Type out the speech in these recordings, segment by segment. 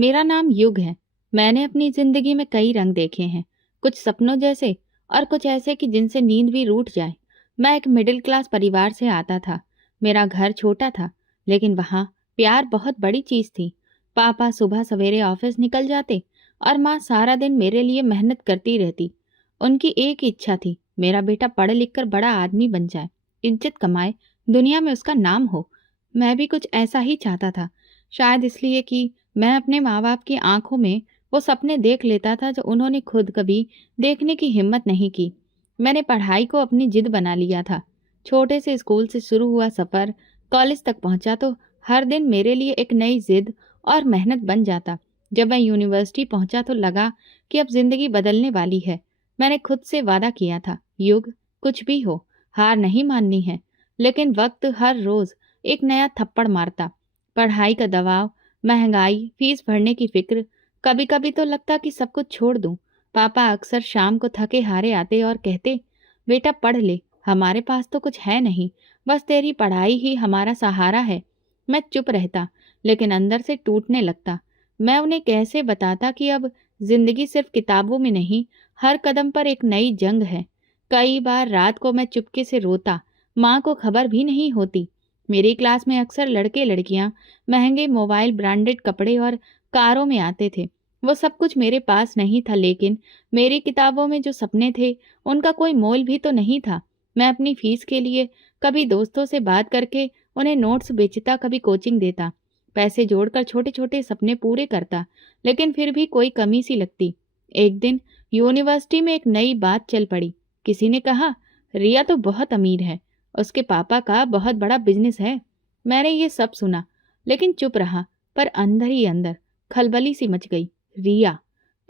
मेरा नाम युग है। मैंने अपनी जिंदगी में कई रंग देखे हैं, कुछ सपनों जैसे और कुछ ऐसे कि जिनसे नींद भी रूठ जाए। मैं एक मिडिल क्लास परिवार से आता था। मेरा घर छोटा था, लेकिन वहाँ प्यार बहुत बड़ी चीज थी। पापा सुबह सवेरे ऑफिस निकल जाते और माँ सारा दिन मेरे लिए मेहनत करती रहती। उनकी एक ही इच्छा थी, मेरा बेटा पढ़ लिख कर बड़ा आदमी बन जाए, इज्जत कमाए, दुनिया में उसका नाम हो। मैं भी कुछ ऐसा ही चाहता था, शायद इसलिए कि मैं अपने माँ-बाप की आँखों में वो सपने देख लेता था जो उन्होंने खुद कभी देखने की हिम्मत नहीं की। मैंने पढ़ाई को अपनी जिद बना लिया था। छोटे से स्कूल से शुरू हुआ सफ़र कॉलेज तक पहुंचा तो हर दिन मेरे लिए एक नई जिद और मेहनत बन जाता। जब मैं यूनिवर्सिटी पहुंचा तो लगा कि अब जिंदगी बदलने वाली है। मैंने खुद से वादा किया था, युग, कुछ भी हो, हार नहीं माननी है। लेकिन वक्त हर रोज एक नया थप्पड़ मारता। पढ़ाई का दबाव, महंगाई, फीस भरने की फिक्र, कभी-कभी तो लगता कि सब कुछ छोड़ दूं। पापा अक्सर शाम को थके हारे आते और कहते, बेटा पढ़ ले, हमारे पास तो कुछ है नहीं, बस तेरी पढ़ाई ही हमारा सहारा है। मैं चुप रहता, लेकिन अंदर से टूटने लगता। मैं उन्हें कैसे बताता कि अब जिंदगी सिर्फ किताबों में नहीं, हर कदम पर एक नई जंग है। कई बार रात को मैं चुपके से रोता, माँ को खबर भी नहीं होती। मेरी क्लास में अक्सर लड़के लड़कियां महंगे मोबाइल, ब्रांडेड कपड़े और कारों में आते थे। वो सब कुछ मेरे पास नहीं था, लेकिन मेरी किताबों में जो सपने थे उनका कोई मोल भी तो नहीं था। मैं अपनी फीस के लिए कभी दोस्तों से बात करके उन्हें नोट्स बेचता, कभी कोचिंग देता, पैसे जोड़कर छोटे छोटे सपने पूरे करता, लेकिन फिर भी कोई कमी सी लगती। एक दिन यूनिवर्सिटी में एक नई बात चल पड़ी। किसी ने कहा, रिया तो बहुत अमीर है, उसके पापा का बहुत बड़ा बिजनेस है। मैंने ये सब सुना, लेकिन चुप रहा, पर अंदर ही अंदर खलबली सी मच गई। रिया,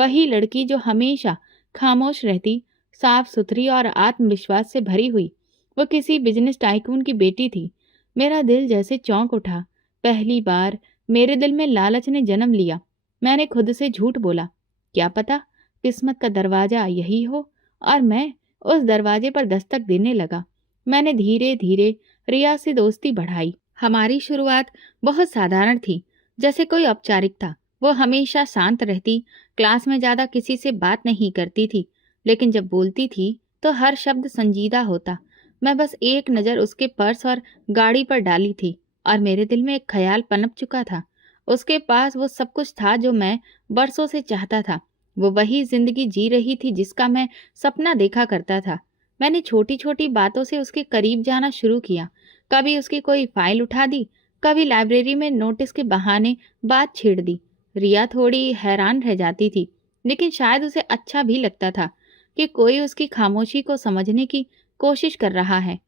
वही लड़की जो हमेशा खामोश रहती, साफ सुथरी और आत्मविश्वास से भरी हुई, वो किसी बिजनेस टाइकून की बेटी थी। मेरा दिल जैसे चौंक उठा। पहली बार मेरे दिल में लालच ने जन्म लिया। मैंने खुद से झूठ बोला, क्या पता किस्मत का दरवाजा यही हो। और मैं उस दरवाजे पर दस्तक देने लगा। मैंने धीरे धीरे रिया से दोस्ती बढ़ाई। हमारी शुरुआत बहुत साधारण थी, जैसे कोई औपचारिकता। वो हमेशा शांत रहती, क्लास में ज्यादा किसी से बात नहीं करती थी, लेकिन जब बोलती थी तो हर शब्द संजीदा होता। मैं बस एक नज़र उसके पर्स और गाड़ी पर डाली थी, और मेरे दिल में एक ख्याल पनप चुका था। उसके पास वो सब कुछ था जो मैं बरसों से चाहता था। वो वही जिंदगी जी रही थी जिसका मैं सपना देखा करता था। मैंने छोटी छोटी बातों से उसके करीब जाना शुरू किया। कभी उसकी कोई फाइल उठा दी, कभी लाइब्रेरी में नोटिस के बहाने बात छेड़ दी। रिया थोड़ी हैरान रह जाती थी, लेकिन शायद उसे अच्छा भी लगता था कि कोई उसकी खामोशी को समझने की कोशिश कर रहा है।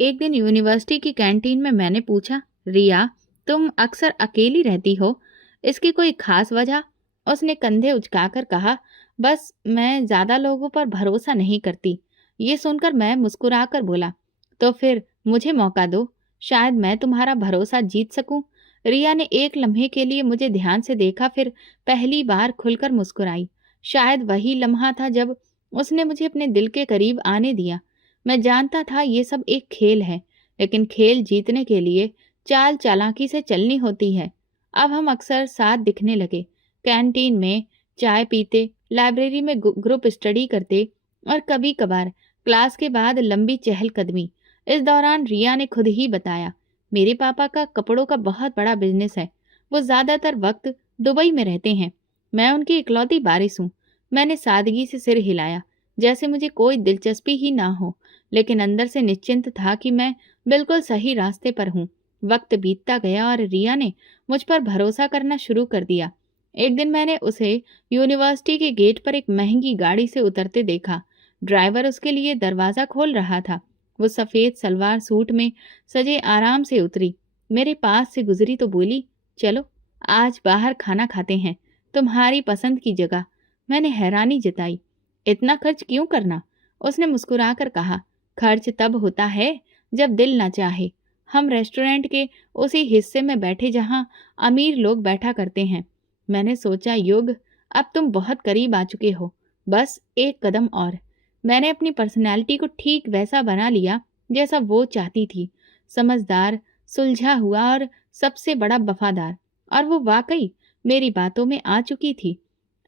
एक दिन यूनिवर्सिटी की कैंटीन में मैंने पूछा, रिया, तुम अक्सर अकेली रहती हो, इसकी कोई खास वजह? उसने कंधे उचकाकर कहा, बस मैं ज्यादा लोगों पर भरोसा नहीं करती। ये सुनकर मैं मुस्कुराकर बोला, तो फिर मुझे मौका दो, शायद मैं तुम्हारा भरोसा जीत सकूं। रिया ने एक लम्हे के लिए मुझे ध्यान से देखा, फिर पहली बार खुलकर मुस्कुराई। शायद वही लम्हा था जब उसने मुझे अपने दिल के करीब आने दिया। मैं जानता था ये सब एक खेल है, लेकिन खेल जीतने के लिए चाल चालाकी से चलनी होती है। अब हम अक्सर साथ दिखने लगे, कैंटीन में चाय पीते, लाइब्रेरी में ग्रुप स्टडी करते, और कभी कभार क्लास के बाद लंबी चहलकदमी। इस दौरान रिया ने खुद ही बताया, मेरे पापा का कपड़ों का बहुत बड़ा बिजनेस है, वो ज्यादातर वक्त दुबई में रहते हैं, मैं उनकी इकलौती वारिस हूँ। मैंने सादगी से सिर हिलाया, जैसे मुझे कोई दिलचस्पी ही ना हो, लेकिन अंदर से निश्चिंत था कि मैं बिल्कुल सही रास्ते पर हूँ। वक्त बीतता गया और रिया ने मुझ पर भरोसा करना शुरू कर दिया। एक दिन मैंने उसे यूनिवर्सिटी के गेट पर एक महंगी गाड़ी से उतरते देखा। ड्राइवर उसके लिए दरवाजा खोल रहा था। वो सफेद सलवार सूट में सजे आराम से उतरी, मेरे पास से गुजरी तो बोली, चलो आज बाहर खाना खाते हैं, तुम्हारी पसंद की जगह। मैंने हैरानी जताई, इतना खर्च क्यों करना? उसने मुस्कुराकर कहा, खर्च तब होता है जब दिल ना चाहे। हम रेस्टोरेंट के उसी हिस्से में बैठे जहां अमीर लोग बैठा करते हैं। मैंने सोचा, युग, अब तुम बहुत करीब आ चुके हो, बस एक कदम और। मैंने अपनी पर्सनैलिटी को ठीक वैसा बना लिया जैसा वो चाहती थी, समझदार, सुलझा हुआ और सबसे बड़ा वफादार। और वो वाकई मेरी बातों में आ चुकी थी।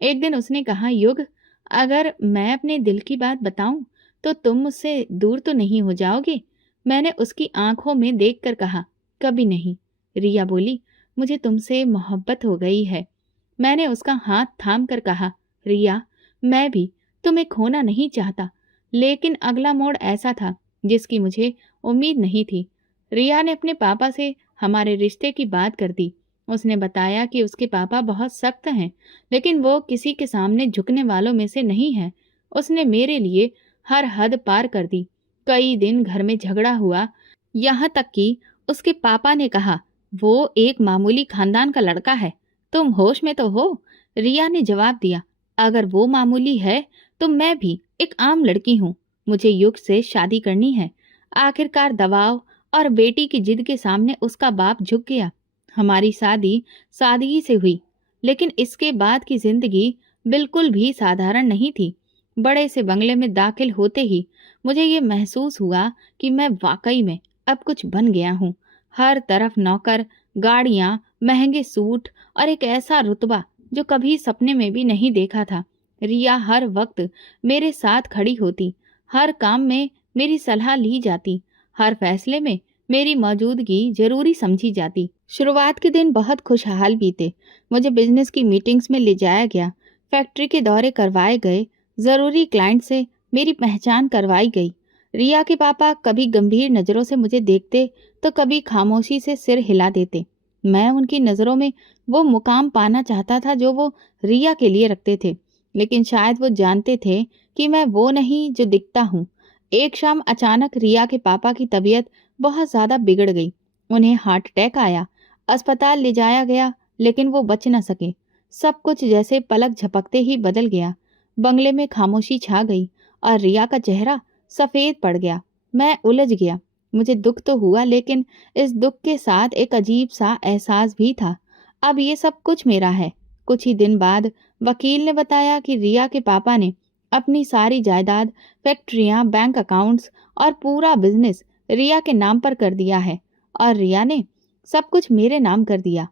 एक दिन उसने कहा, युग, अगर मैं अपने दिल की बात बताऊं तो तुम मुझसे दूर तो नहीं हो जाओगे? मैंने उसकी आंखों में देखकर कहा, कभी नहीं। रिया बोली, मुझे तुमसे मोहब्बत हो गई है। मैंने उसका हाथ थाम कर कहा, रिया, मैं भी तुम्हें खोना नहीं चाहता। लेकिन अगला मोड़ ऐसा था जिसकी मुझे उम्मीद नहीं थी। रिया ने अपने पापा से हमारे रिश्ते की बात कर दी। उसने बताया कि उसके पापा बहुत सख्त हैं, लेकिन वो किसी के सामने झुकने वालों में से नहीं है। उसने मेरे लिए हर हद पार कर दी। कई दिन घर में झगड़ा हुआ, यहाँ तक कि उसके पापा ने कहा, वो एक मामूली खानदान का लड़का है, तुम होश में तो हो? रिया ने जवाब दिया, अगर वो मामूली है तो मैं भी एक आम लड़की हूँ। मुझे युग से शादी करनी है। आखिरकार दबाव और बेटी की जिद के सामने उसका बाप झुक गया। हमारी शादी सादगी से हुई, लेकिन इसके बाद की जिंदगी बिल्कुल भी साधारण नहीं थी। बड़े से बंगले में दाखिल होते ही मुझे ये महसूस हुआ कि मैं वाकई में अब कुछ बन गया हूँ। हर तरफ नौकर, गाड़ियाँ, महंगे सूट और एक ऐसा रुतबा जो कभी सपने में भी नहीं देखा था। रिया हर वक्त मेरे साथ खड़ी होती, हर काम में मेरी सलाह ली जाती, हर फैसले में मेरी मौजूदगी जरूरी समझी जाती। शुरुआत के दिन बहुत खुशहाल बीते। मुझे बिजनेस की मीटिंग्स में ले जाया गया, फैक्ट्री के दौरे करवाए गए, जरूरी क्लाइंट से मेरी पहचान करवाई गई। रिया के पापा कभी गंभीर नजरों से मुझे देखते तो कभी खामोशी से सिर हिला देते। मैं उनकी नजरों में वो मुकाम पाना चाहता था जो वो रिया के लिए रखते थे, लेकिन शायद वो जानते थे कि मैं वो नहीं जो दिखता हूँ। एक शाम अचानक रिया के पापा की तबीयत बहुत ज्यादा बिगड़ गई। उन्हें हार्ट अटैक आया। अस्पताल ले जाया गया, लेकिन वो बच न सके। सब कुछ जैसे पलक झपकते ही बदल गया। बंगले में खामोशी छा गई और रिया का चेहरा सफेद पड़ गया। मैं उलझ गया। मुझे दुख तो हुआ, लेकिन इस दुख के साथ एक अजीब सा एहसास भी था। अब ये सब कुछ मेरा है। कुछ ही दिन बाद वकील ने बताया कि रिया के पापा ने अपनी सारी जायदाद, फैक्ट्रियां, बैंक अकाउंट्स और पूरा बिजनेस रिया के नाम पर कर दिया है, और रिया ने सब कुछ मेरे नाम कर दिया।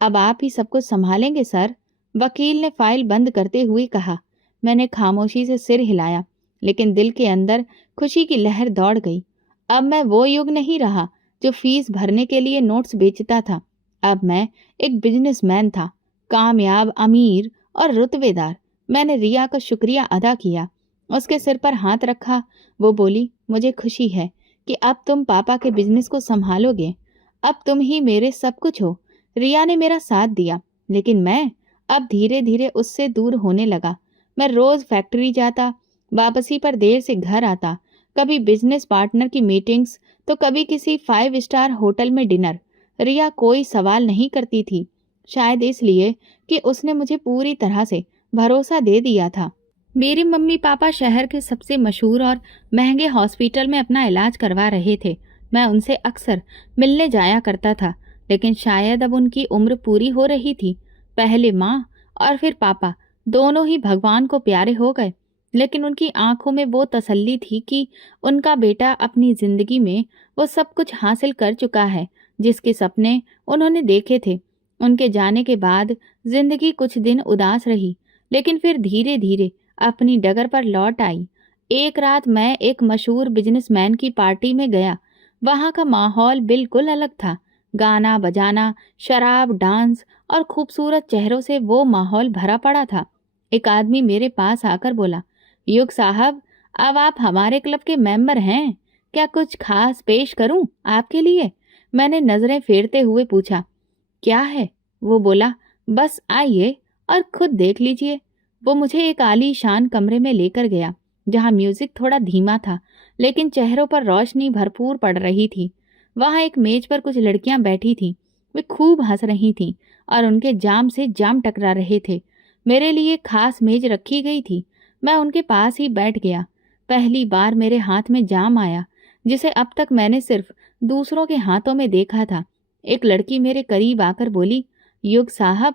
अब आप ही सब कुछ संभालेंगे सर? वकील ने फाइल बंद करते हुए कहा। मैंने खामोशी से सिर हिलाया, लेकिन दिल के अंदर खुशी की लहर दौड़ गई। अब मैं वो युग नहीं रहा जो फीस भरने के लिए नोट्स बेचता था। अब मैं एक बिजनेसमैन था, कामयाब, अमीर और रुतबेदार। मैंने रिया का शुक्रिया अदा किया, उसके सिर पर हाथ रखा। वो बोली, मुझे खुशी है कि अब तुम पापा के बिजनेस को संभालोगे। अब तुम ही मेरे सब कुछ हो। रिया ने मेरा साथ दिया, लेकिन मैं अब धीरे धीरे उससे दूर होने लगा। मैं रोज फैक्ट्री जाता, वापसी पर देर से घर आता, कभी बिजनेस पार्टनर की मीटिंग्स तो कभी किसी 5 स्टार होटल में डिनर। रिया कोई सवाल नहीं करती थी, शायद इसलिए कि उसने मुझे पूरी तरह से भरोसा दे दिया था। मेरे मम्मी पापा शहर के सबसे मशहूर और महंगे हॉस्पिटल में अपना इलाज करवा रहे थे। मैं उनसे अक्सर मिलने जाया करता था, लेकिन शायद अब उनकी उम्र पूरी हो रही थी। पहले माँ और फिर पापा, दोनों ही भगवान को प्यारे हो गए, लेकिन उनकी आंखों में वो तसल्ली थी कि उनका बेटा अपनी जिंदगी में वो सब कुछ हासिल कर चुका है जिसके सपने उन्होंने देखे थे। उनके जाने के बाद जिंदगी कुछ दिन उदास रही, लेकिन फिर धीरे धीरे अपनी डगर पर लौट आई। एक रात मैं एक मशहूर बिजनेसमैन की पार्टी में गया। वहां का माहौल बिल्कुल अलग था। गाना बजाना, शराब, डांस और खूबसूरत चेहरों से वो माहौल भरा पड़ा था। एक आदमी मेरे पास आकर बोला, युग साहब, अब आप हमारे क्लब के मेंबर हैं, क्या कुछ खास पेश करूं आपके लिए? मैंने नजरें फेरते हुए पूछा, क्या है? वो बोला, बस आइए और खुद देख लीजिए। वो मुझे एक आलीशान कमरे में लेकर गया, जहां म्यूजिक थोड़ा धीमा था, लेकिन चेहरों पर रोशनी भरपूर पड़ रही थी। वहां एक मेज पर कुछ लड़कियां बैठी थीं। वे खूब हंस रही थीं और उनके जाम से जाम टकरा रहे थे। मेरे लिए खास मेज रखी गई थी। मैं उनके पास ही बैठ गया। पहली बार मेरे हाथ में जाम आया, जिसे अब तक मैंने सिर्फ दूसरों के हाथों में देखा था। एक लड़की मेरे करीब आकर बोली, युग साहब,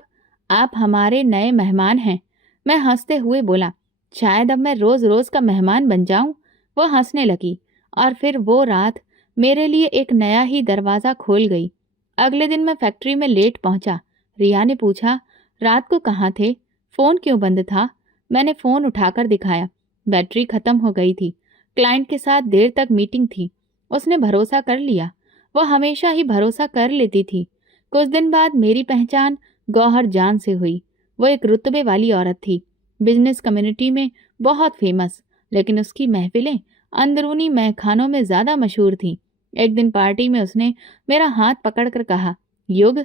आप हमारे नए मेहमान हैं। मैं हंसते हुए बोला, शायद अब मैं रोज रोज का मेहमान बन जाऊं। वो हंसने लगी और फिर वो रात मेरे लिए एक नया ही दरवाजा खोल गई। अगले दिन मैं फैक्ट्री में लेट पहुंचा। रिया ने पूछा, रात को कहाँ थे? फ़ोन क्यों बंद था? मैंने फ़ोन उठाकर दिखाया। बैटरी खत्म हो गई थी। क्लाइंट के साथ देर तक मीटिंग थी। उसने भरोसा कर लिया। वह हमेशा ही भरोसा कर लेती थी। कुछ दिन बाद मेरी पहचान गौहर जान से हुई। वो एक रुतबे वाली औरत थी, बिजनेस कम्युनिटी में बहुत फेमस, लेकिन उसकी महफिलें अंदरूनी महखानों में ज़्यादा मशहूर थीं। एक दिन पार्टी में उसने मेरा हाथ पकड़कर कहा, युग,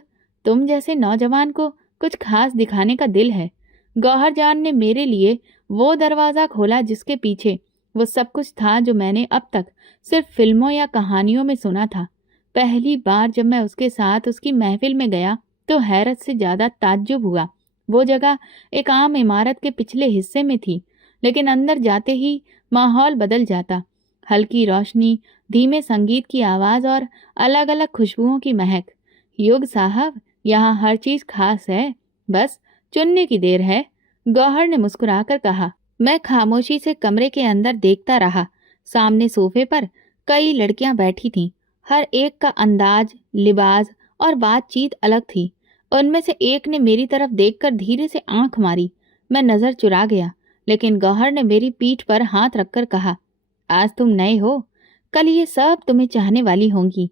तुम जैसे नौजवान को कुछ खास दिखाने का दिल है। गौहर जान ने मेरे लिए वो दरवाज़ा खोला जिसके पीछे वो सब कुछ था जो मैंने अब तक सिर्फ फिल्मों या कहानियों में सुना था। पहली बार जब मैं उसके साथ उसकी महफिल में गया तो हैरत से ज़्यादा ताज्जुब हुआ। वो जगह एक आम इमारत के पिछले हिस्से में थी, लेकिन अंदर जाते ही माहौल बदल जाता। हल्की रोशनी, धीमे संगीत की आवाज़ और अलग अलग खुशबुओं की महक। युग साहब, यहाँ हर चीज़ खास है, बस चुनने की देर है, गौहर ने मुस्कुराकर कहा। मैं खामोशी से कमरे के अंदर देखता रहा। सामने सोफे पर कई लड़कियां बैठी थीं। हर एक का अंदाज, लिबास और बातचीत अलग थी। उनमें से एक ने मेरी तरफ देखकर धीरे से आंख मारी। मैं नजर चुरा गया, लेकिन गौहर ने मेरी पीठ पर हाथ रखकर कहा, आज तुम नए हो, कल ये सब तुम्हें चाहने वाली होंगी।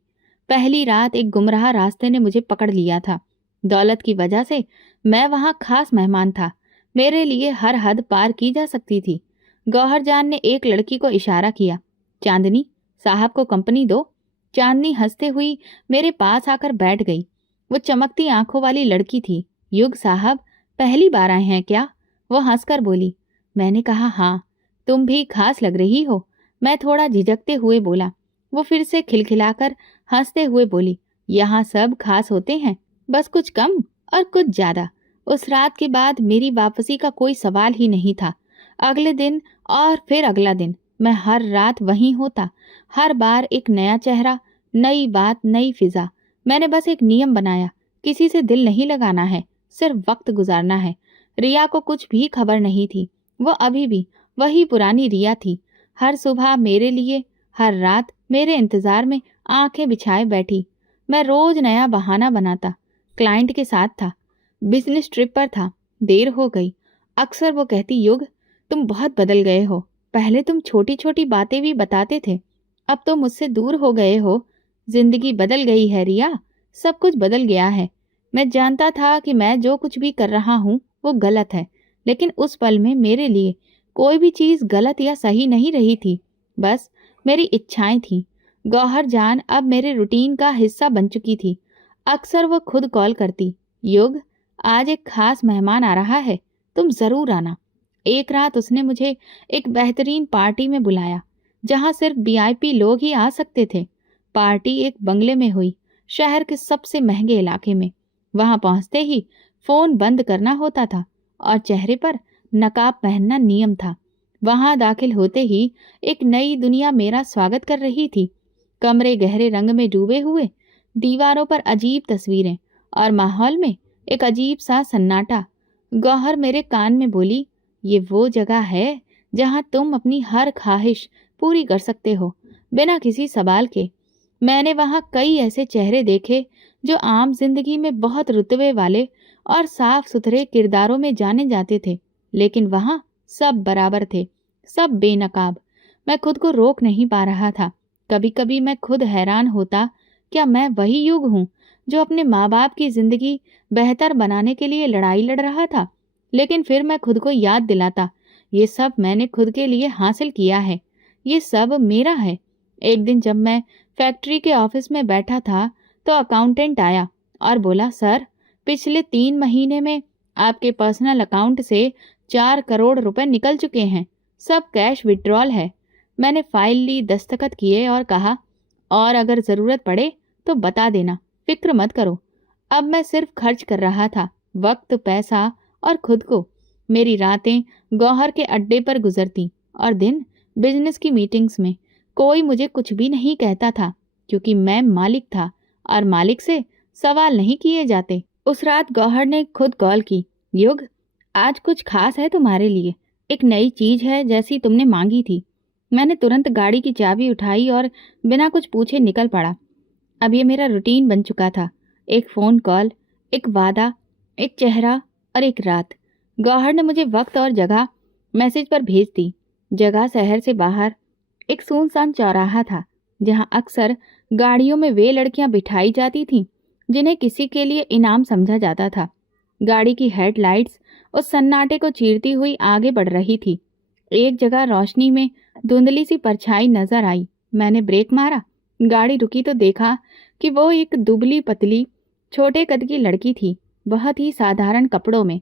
पहली रात एक गुमराह रास्ते ने मुझे पकड़ लिया था। दौलत की वजह से मैं वहां खास मेहमान था। मेरे लिए हर हद पार की जा सकती थी। गौहर जान ने एक लड़की को इशारा किया, चांदनी, साहब को कंपनी दो। चांदनी हंसते हुई मेरे पास आकर बैठ गई। वो चमकती आंखों वाली लड़की थी। युग साहब, पहली बार आए हैं क्या? वो हंसकर बोली। मैंने कहा, हाँ, तुम भी खास लग रही हो। मैं थोड़ा झिझकते हुए बोला। वो फिर से खिलखिलाकर हंसते हुए बोली, यहाँ सब खास होते हैं, बस कुछ कम और कुछ ज्यादा। उस रात के बाद मेरी वापसी का कोई सवाल ही नहीं था। अगले दिन और फिर अगला दिन मैं हर रात वहीं होता। हर बार एक नया चेहरा, नई बात, नई फिजा। मैंने बस एक नियम बनाया, किसी से दिल नहीं लगाना है, सिर्फ वक्त गुजारना है। रिया को कुछ भी खबर नहीं थी। वो अभी भी वही पुरानी रिया थी। हर सुबह मेरे लिए, हर रात मेरे इंतजार में आंखें बिछाए बैठी। मैं रोज नया बहाना बनाता। क्लाइंट के साथ था, बिजनेस ट्रिप पर था, देर हो गई। अक्सर वो कहती, युग, तुम बहुत बदल गए हो। पहले तुम छोटी छोटी बातें भी बताते थे, अब तो मुझसे दूर हो गए हो। जिंदगी बदल गई है रिया, सब कुछ बदल गया है। मैं जानता था कि मैं जो कुछ भी कर रहा हूँ वो गलत है, लेकिन उस पल में मेरे लिए कोई भी चीज़ गलत या सही नहीं रही थी, बस मेरी इच्छाएं थीं। गौहर जान अब मेरे रूटीन का हिस्सा बन चुकी थी। अक्सर वो खुद कॉल करती, युग, आज एक खास मेहमान आ रहा है, तुम जरूर आना। एक रात उसने मुझे एक बेहतरीन पार्टी में बुलाया, जहां सिर्फ वीआईपी लोग ही आ सकते थे। पार्टी एक बंगले में हुई, शहर के सबसे महंगे इलाके में। वहां पहुंचते ही फोन बंद करना होता था और चेहरे पर नकाब पहनना नियम था। वहां दाखिल होते ही एक नई दुनिया मेरा स्वागत कर रही थी। कमरे गहरे रंग में डूबे हुए, दीवारों पर अजीब तस्वीरें और माहौल में एक अजीब सा सन्नाटा। गौहर मेरे कान में बोली, ये वो जगह है जहां तुम अपनी हर ख्वाहिश पूरी कर सकते हो, बिना किसी सवाल के। मैंने वहां कई ऐसे चेहरे देखे जो आम जिंदगी में बहुत रुतबे वाले और साफ सुथरे किरदारों में जाने जाते थे, लेकिन वहां सब बराबर थे, सब बेनकाब। मैं खुद को रोक नहीं पा रहा था। कभी कभी मैं खुद हैरान होता, क्या मैं वही युग हूँ जो अपने माँ बाप की जिंदगी बेहतर बनाने के लिए लड़ाई लड़ रहा था? लेकिन फिर मैं खुद को याद दिलाता, ये सब मैंने खुद के लिए हासिल किया है, ये सब मेरा है। एक दिन जब मैं फैक्ट्री के ऑफिस में बैठा था तो अकाउंटेंट आया और बोला, सर, पिछले 3 महीने में आपके पर्सनल अकाउंट से 4 करोड़ रुपए निकल चुके हैं, सब कैश विड्रॉल है। मैंने फाइल ली, दस्तखत किए और कहा, और अगर ज़रूरत पड़े तो बता देना, फिक्र मत करो। अब मैं सिर्फ खर्च कर रहा था, वक्त, पैसा और खुद को। मेरी रातें गौहर के अड्डे पर गुजरती और दिन बिजनेस की मीटिंग्स में। कोई मुझे कुछ भी नहीं कहता था, क्योंकि मैं मालिक था और मालिक से सवाल नहीं किए जाते। उस रात गौहर ने खुद कॉल की, युग, आज कुछ खास है तुम्हारे लिए, एक नई चीज है जैसी तुमने मांगी थी। मैंने तुरंत गाड़ी की चाबी उठाई और बिना कुछ पूछे निकल पड़ा। अब ये मेरा रूटीन बन चुका था, एक फ़ोन कॉल, एक वादा, एक चेहरा, और एक रात। गौहर ने मुझे वक्त और जगह मैसेज पर भेज दी। जगह शहर से बाहर एक सुनसान चौराहा था, जहां अक्सर गाड़ियों में वे लड़कियां बिठाई जाती थीं जिन्हें किसी के लिए इनाम समझा जाता था। गाड़ी की हेडलाइट्स उस सन्नाटे को चीरती हुई आगे बढ़ रही थी। एक जगह रोशनी में धुंधली सी परछाई नजर आई। मैंने ब्रेक मारा। गाड़ी रुकी तो देखा कि वो एक दुबली पतली छोटे कद की लड़की थी, बहुत ही साधारण कपड़ों में,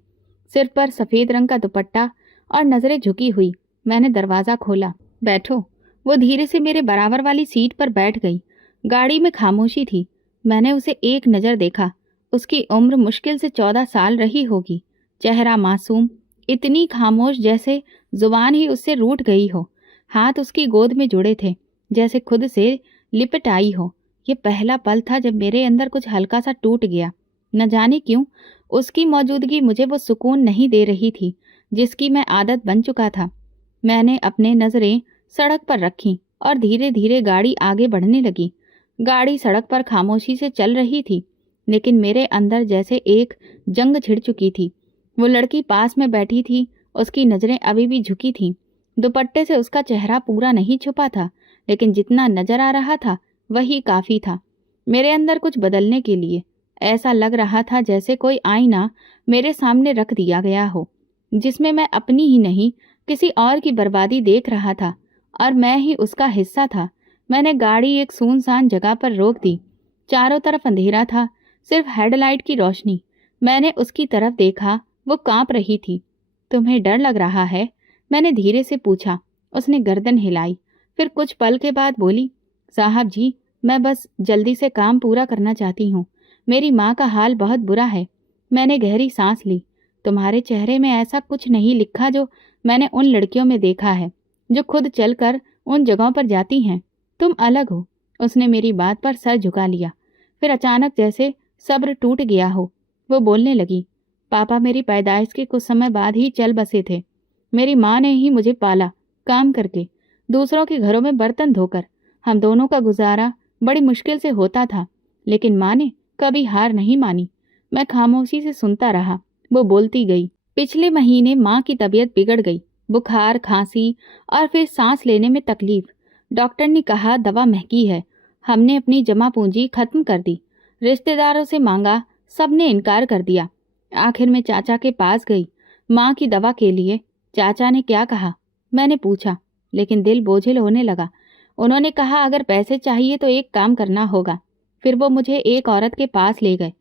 सिर पर सफेद रंग का दुपट्टा और नजरें झुकी हुई। मैंने दरवाजा खोला। बैठो। वो धीरे से मेरे बराबर वाली सीट पर बैठ गई। गाड़ी में खामोशी थी। मैंने उसे एक नजर देखा। उसकी उम्र मुश्किल से 14 साल रही होगी। चेहरा मासूम, इतनी खामोश जैसे जुबान ही उससे रूठ गई हो। हाथ उसकी गोद में जुड़े थे, जैसे खुद से लिपट आई हो। ये पहला पल था जब मेरे अंदर कुछ हल्का सा टूट गया। न जाने क्यों उसकी मौजूदगी मुझे वो सुकून नहीं दे रही थी जिसकी मैं आदत बन चुका था। मैंने अपने नजरें सड़क पर रखी और धीरे धीरे गाड़ी आगे बढ़ने लगी। गाड़ी सड़क पर खामोशी से चल रही थी, लेकिन मेरे अंदर जैसे एक जंग छिड़ चुकी थी। वो लड़की पास में बैठी थी, उसकी नजरें अभी भी झुकी थीं। दुपट्टे से उसका चेहरा पूरा नहीं छुपा था, लेकिन जितना नजर आ रहा था वही काफी था मेरे अंदर कुछ बदलने के लिए। ऐसा लग रहा था जैसे कोई आईना मेरे सामने रख दिया गया हो, जिसमें मैं अपनी ही नहीं किसी और की बर्बादी देख रहा था, और मैं ही उसका हिस्सा था। मैंने गाड़ी एक सुनसान जगह पर रोक दी। चारों तरफ अंधेरा था, सिर्फ हेडलाइट की रोशनी। मैंने उसकी तरफ देखा। वो कांप रही थी। तुम्हें डर लग रहा है? मैंने धीरे से पूछा। उसने गर्दन हिलाई, फिर कुछ पल के बाद बोली, साहब जी, मैं बस जल्दी से काम पूरा करना चाहती हूँ। मेरी माँ का हाल बहुत बुरा है। मैंने गहरी सांस ली। तुम्हारे चेहरे में ऐसा कुछ नहीं लिखा जो मैंने उन लड़कियों में देखा है जो खुद चलकर उन जगहों पर जाती हैं। तुम अलग हो। उसने मेरी बात पर सर झुका लिया। फिर अचानक जैसे सब्र टूट गया हो, वो बोलने लगी, पापा मेरी पैदाइश के कुछ समय बाद ही चल बसे थे। मेरी माँ ने ही मुझे पाला, काम करके, दूसरों के घरों में बर्तन धोकर। हम दोनों का गुजारा बड़ी मुश्किल से होता था, लेकिन माँ ने कभी हार नहीं मानी। मैं खामोशी से सुनता रहा। वो बोलती गई। पिछले महीने माँ की तबीयत बिगड़ गई। बुखार, खांसी और फिर सांस लेने में तकलीफ। डॉक्टर ने कहा दवा महंगी है। हमने अपनी जमा पूंजी खत्म कर दी, रिश्तेदारों से मांगा, सबने इनकार कर दिया। आखिर में चाचा के पास गई माँ की दवा के लिए। चाचा ने क्या कहा? मैंने पूछा, लेकिन दिल बोझिल होने लगा। उन्होंने कहा अगर पैसे चाहिए तो एक काम करना होगा। फिर वो मुझे एक औरत के पास ले गए।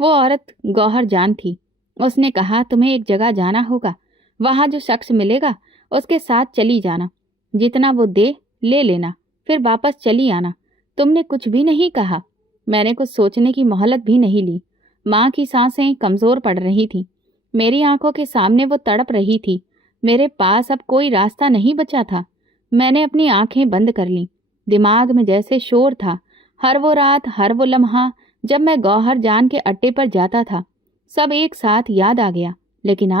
वो औरत गौहर जान थी। उसने कहा तुम्हें एक जगह जाना होगा, वहां जो शख्स मिलेगा उसके साथ चली जाना, जितना वो दे ले लेना, फिर वापस चली आना। तुमने कुछ भी नहीं कहा। मैंने कुछ सोचने की मोहलत भी नहीं ली। माँ की सांसें कमजोर पड़ रही थीं। मेरी आंखों के सामने वो तड़प रही थी। मेरे पास अब कोई रास्ता नहीं बचा था। मैंने अपनी आंखें बंद कर लीं। दिमाग में जैसे शोर था। हर वो रात, हर वो लम्हा जब मैं गौहर जान के अड्डे पर जाता था, सब एक साथ याद आ गया। लेकिन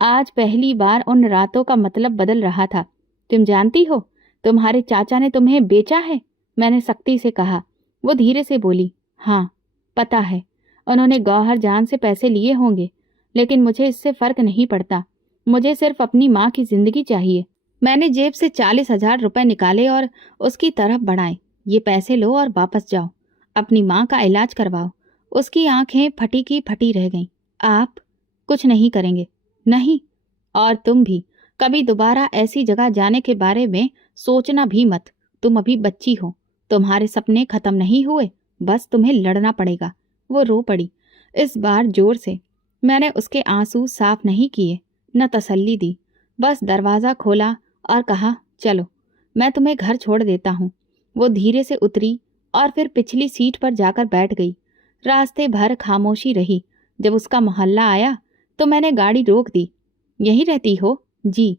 आज पहली बार उन रातों का मतलब बदल रहा था। तुम जानती हो, तुम्हारे चाचा ने तुम्हें बेचा है? मैंने सख्ती से कहा। वो धीरे से बोली, हाँ पता है। उन्होंने गौहर जान से पैसे लिए होंगे, लेकिन मुझे इससे फर्क नहीं पड़ता। मुझे सिर्फ अपनी माँ की जिंदगी चाहिए। मैंने जेब से 40,000 रुपए निकाले और उसकी तरफ बढ़ाए। ये पैसे लो और वापस जाओ, अपनी माँ का इलाज करवाओ। उसकी आंखें फटी की फटी रह गईं। आप कुछ नहीं करेंगे? नहीं, और तुम भी कभी दोबारा ऐसी जगह जाने के बारे में सोचना भी मत। तुम अभी बच्ची हो, तुम्हारे सपने खत्म नहीं हुए, बस तुम्हें लड़ना पड़ेगा। वो रो पड़ी, इस बार जोर से। मैंने उसके आंसू साफ नहीं किए, न तसल्ली दी, बस दरवाज़ा खोला और कहा, चलो मैं तुम्हें घर छोड़ देता हूँ। वो धीरे से उतरी और फिर पिछली सीट पर जाकर बैठ गई। रास्ते भर खामोशी रही। जब उसका मोहल्ला आया तो मैंने गाड़ी रोक दी। यहीं रहती हो? जी।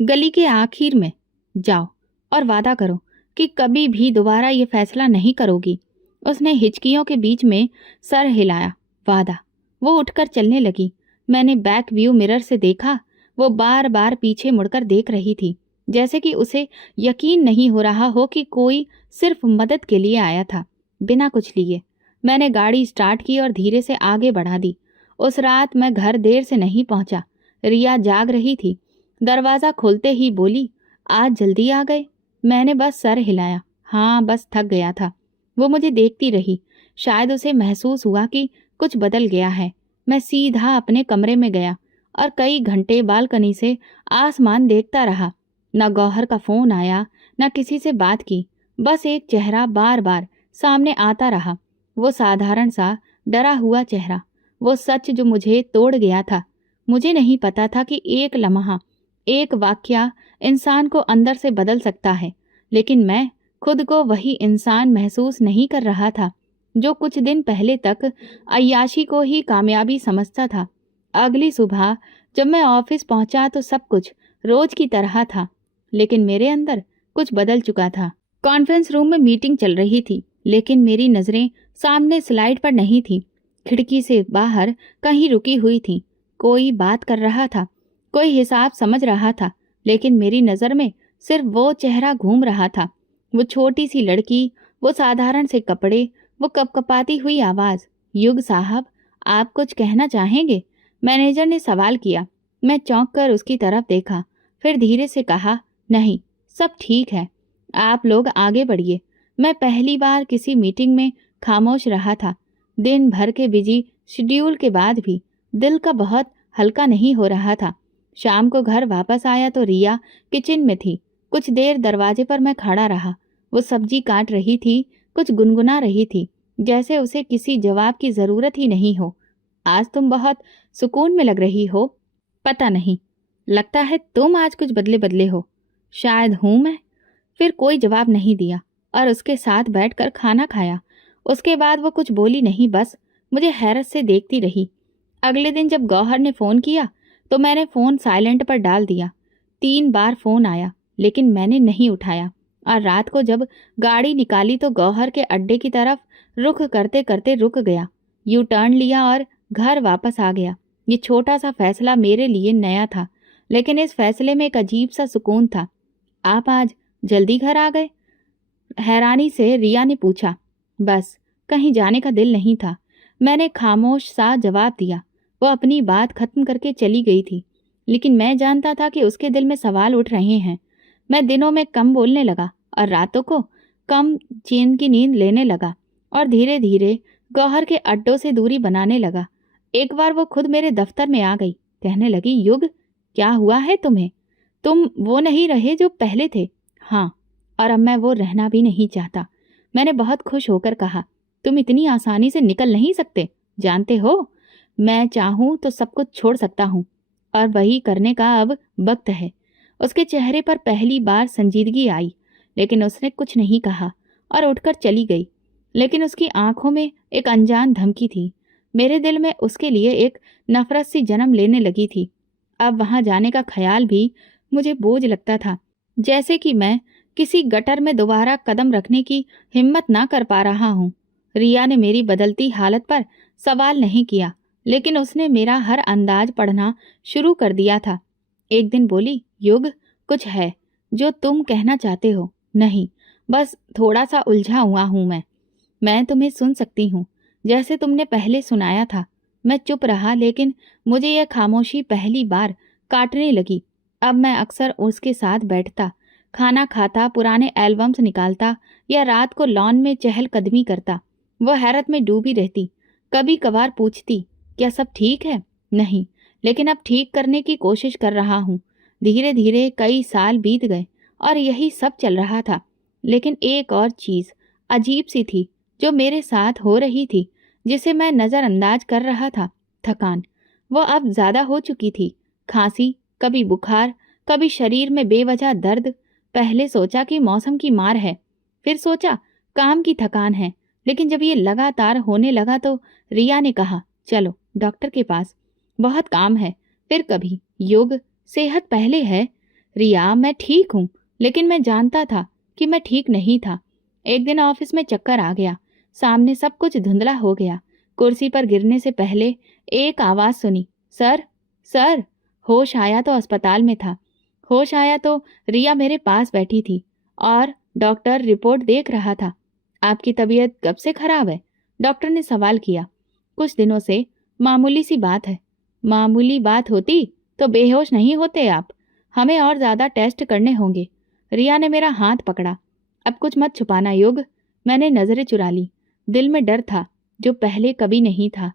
गली के आखिर में। जाओ और वादा करो कि कभी भी दोबारा ये फैसला नहीं करोगी। उसने हिचकियों के बीच में सर हिलाया। वादा। वो उठकर चलने लगी। मैंने बैक व्यू मिरर से देखा। वो बार बार पीछे मुड़कर देख रही थी, जैसे कि उसे यकीन नहीं हो रहा हो कि कोई सिर्फ मदद के लिए आया था, बिना कुछ लिए। मैंने गाड़ी स्टार्ट की और धीरे से आगे बढ़ा दी। उस रात मैं घर देर से नहीं पहुंचा। रिया जाग रही थी। दरवाज़ा खुलते ही बोली, आज जल्दी आ गए। मैंने बस सर हिलाया। हाँ, बस थक गया था। वो मुझे देखती रही। शायद उसे महसूस हुआ कि कुछ बदल गया है। मैं सीधा अपने कमरे में गया और कई घंटे बालकनी से आसमान देखता रहा। न गौहर का फोन आया, न किसी से बात की। बस एक चेहरा बार बार सामने आता रहा, वो साधारण सा डरा हुआ चेहरा, वो सच जो मुझे तोड़ गया था। मुझे नहीं पता था कि एक लम्हा, एक वाक्या इंसान को अंदर से बदल सकता है, लेकिन मैं खुद को वही इंसान महसूस नहीं कर रहा था जो कुछ दिन पहले तक अय्याशी को ही कामयाबी समझता था। अगली सुबह जब मैं ऑफिस पहुंचा तो सब कुछ रोज की तरह था, लेकिन मेरे अंदर कुछ बदल चुका था। कॉन्फ्रेंस रूम में मीटिंग चल रही थी, लेकिन मेरी नजरें सामने स्लाइड पर नहीं थी। खिड़की से बाहर कहीं रुकी हुई थी। कोई बात कर रहा था, कोई हिसाब समझ रहा था, लेकिन मेरी नजर में सिर्फ वो चेहरा घूम रहा था। वो छोटी सी लड़की, वो साधारण से कपड़े, वो कपकपाती हुई आवाज। युग साहब, आप कुछ कहना चाहेंगे? मैनेजर ने सवाल किया। मैं चौंक कर उसकी तरफ देखा, फिर धीरे से कहा, नहीं, सब ठीक है, आप लोग आगे बढ़िए। मैं पहली बार किसी मीटिंग में खामोश रहा था। दिन भर के बिजी शेड्यूल के बाद भी दिल का बहुत हल्का नहीं हो रहा था। शाम को घर वापस आया तो रिया किचन में थी। कुछ देर दरवाजे पर मैं खड़ा रहा। वो सब्जी काट रही थी, कुछ गुनगुना रही थी, जैसे उसे किसी जवाब की जरूरत ही नहीं हो। आज तुम बहुत सुकून में लग रही हो। पता नहीं, लगता है तुम आज कुछ बदले बदले हो। शायद हूं मैं। फिर कोई जवाब नहीं दिया और उसके साथ बैठकर खाना खाया। उसके बाद वो कुछ बोली नहीं, बस मुझे हैरत से देखती रही। अगले दिन जब गौहर ने फ़ोन किया तो मैंने फ़ोन साइलेंट पर डाल दिया। 3 बार फ़ोन आया, लेकिन मैंने नहीं उठाया। और रात को जब गाड़ी निकाली तो गौहर के अड्डे की तरफ रुख करते करते रुक गया। यू टर्न लिया और घर वापस आ गया। ये छोटा सा फैसला मेरे लिए नया था, लेकिन इस फैसले में एक अजीब सा सुकून था। आप आज जल्दी घर आ गए? हैरानी से रिया ने पूछा। बस, कहीं जाने का दिल नहीं था, मैंने खामोश सा जवाब दिया। वो अपनी बात खत्म करके चली गई थी, लेकिन मैं जानता था कि उसके दिल में सवाल उठ रहे हैं। मैं दिनों में कम बोलने लगा और रातों को कम चैन की नींद लेने लगा और धीरे धीरे गौहर के अड्डों से दूरी बनाने लगा। एक बार वो खुद मेरे दफ्तर में आ गई, कहने लगी, युग, क्या हुआ है तुम्हें? तुम वो नहीं रहे जो पहले थे। हाँ, और अब मैं वो रहना भी नहीं चाहता। मैंने बहुत खुश होकर कहा, तुम इतनी आसानी से निकल नहीं सकते। जानते हो, मैं चाहूं तो सब कुछ छोड़ सकता हूं, और वही करने का अब वक्त है। उसके चेहरे पर पहली बार संजीदगी आई, लेकिन उसने कुछ नहीं कहा और उठकर चली गई। लेकिन उसकी आंखों में एक अनजान धमकी थी। मेरे दिल में उसके लिए एक नफरत सी जन्म लेने लगी थी। अब वहां जाने का ख्याल भी मुझे बोझ लगता था, जैसे कि मैं किसी गटर में दोबारा कदम रखने की हिम्मत ना कर पा रहा हूँ। रिया ने मेरी बदलती हालत पर सवाल नहीं किया, लेकिन उसने मेरा हर अंदाज पढ़ना शुरू कर दिया था। एक दिन बोली, युग, कुछ है जो तुम कहना चाहते हो? नहीं, बस थोड़ा सा उलझा हुआ हूं मैं तुम्हें सुन सकती हूँ, जैसे तुमने पहले सुनाया था। मैं चुप रहा, लेकिन मुझे यह खामोशी पहली बार काटने लगी। अब मैं अक्सर उसके साथ बैठता, खाना खाता, पुराने एल्बम्स निकालता या रात को लॉन में चहलकदमी करता। वो हैरत में डूबी रहती। कभी कभार पूछती, क्या सब ठीक है? नहीं, लेकिन अब ठीक करने की कोशिश कर रहा हूँ। धीरे धीरे कई साल बीत गए और यही सब चल रहा था। लेकिन एक और चीज अजीब सी थी जो मेरे साथ हो रही थी, जिसे मैं नज़रअंदाज कर रहा था। थकान। वो अब ज्यादा हो चुकी थी। खांसी, कभी बुखार, कभी शरीर में बेवजह दर्द। पहले सोचा कि मौसम की मार है, फिर सोचा काम की थकान है, लेकिन जब ये लगातार होने लगा तो रिया ने कहा, चलो डॉक्टर के पास, बहुत काम है। फिर कभी, योग, सेहत पहले है। रिया, मैं ठीक हूँ, लेकिन मैं जानता था कि मैं ठीक नहीं था। एक दिन ऑफिस में चक्कर आ गया, सामने सब कुछ धुंधला हो गया। कुर्सी पर गिरने से पहले एक आवाज सुनी, सर, सर। होश आया तो अस्पताल में था। होश आया तो रिया मेरे पास बैठी थी और डॉक्टर रिपोर्ट देख रहा था। आपकी तबीयत कब से खराब है? डॉक्टर ने सवाल किया। कुछ दिनों से, मामूली सी बात है। मामूली बात होती तो बेहोश नहीं होते आप। हमें और ज़्यादा टेस्ट करने होंगे। रिया ने मेरा हाथ पकड़ा। अब कुछ मत छुपाना युग। मैंने नज़रें चुरा ली। दिल में डर था जो पहले कभी नहीं था।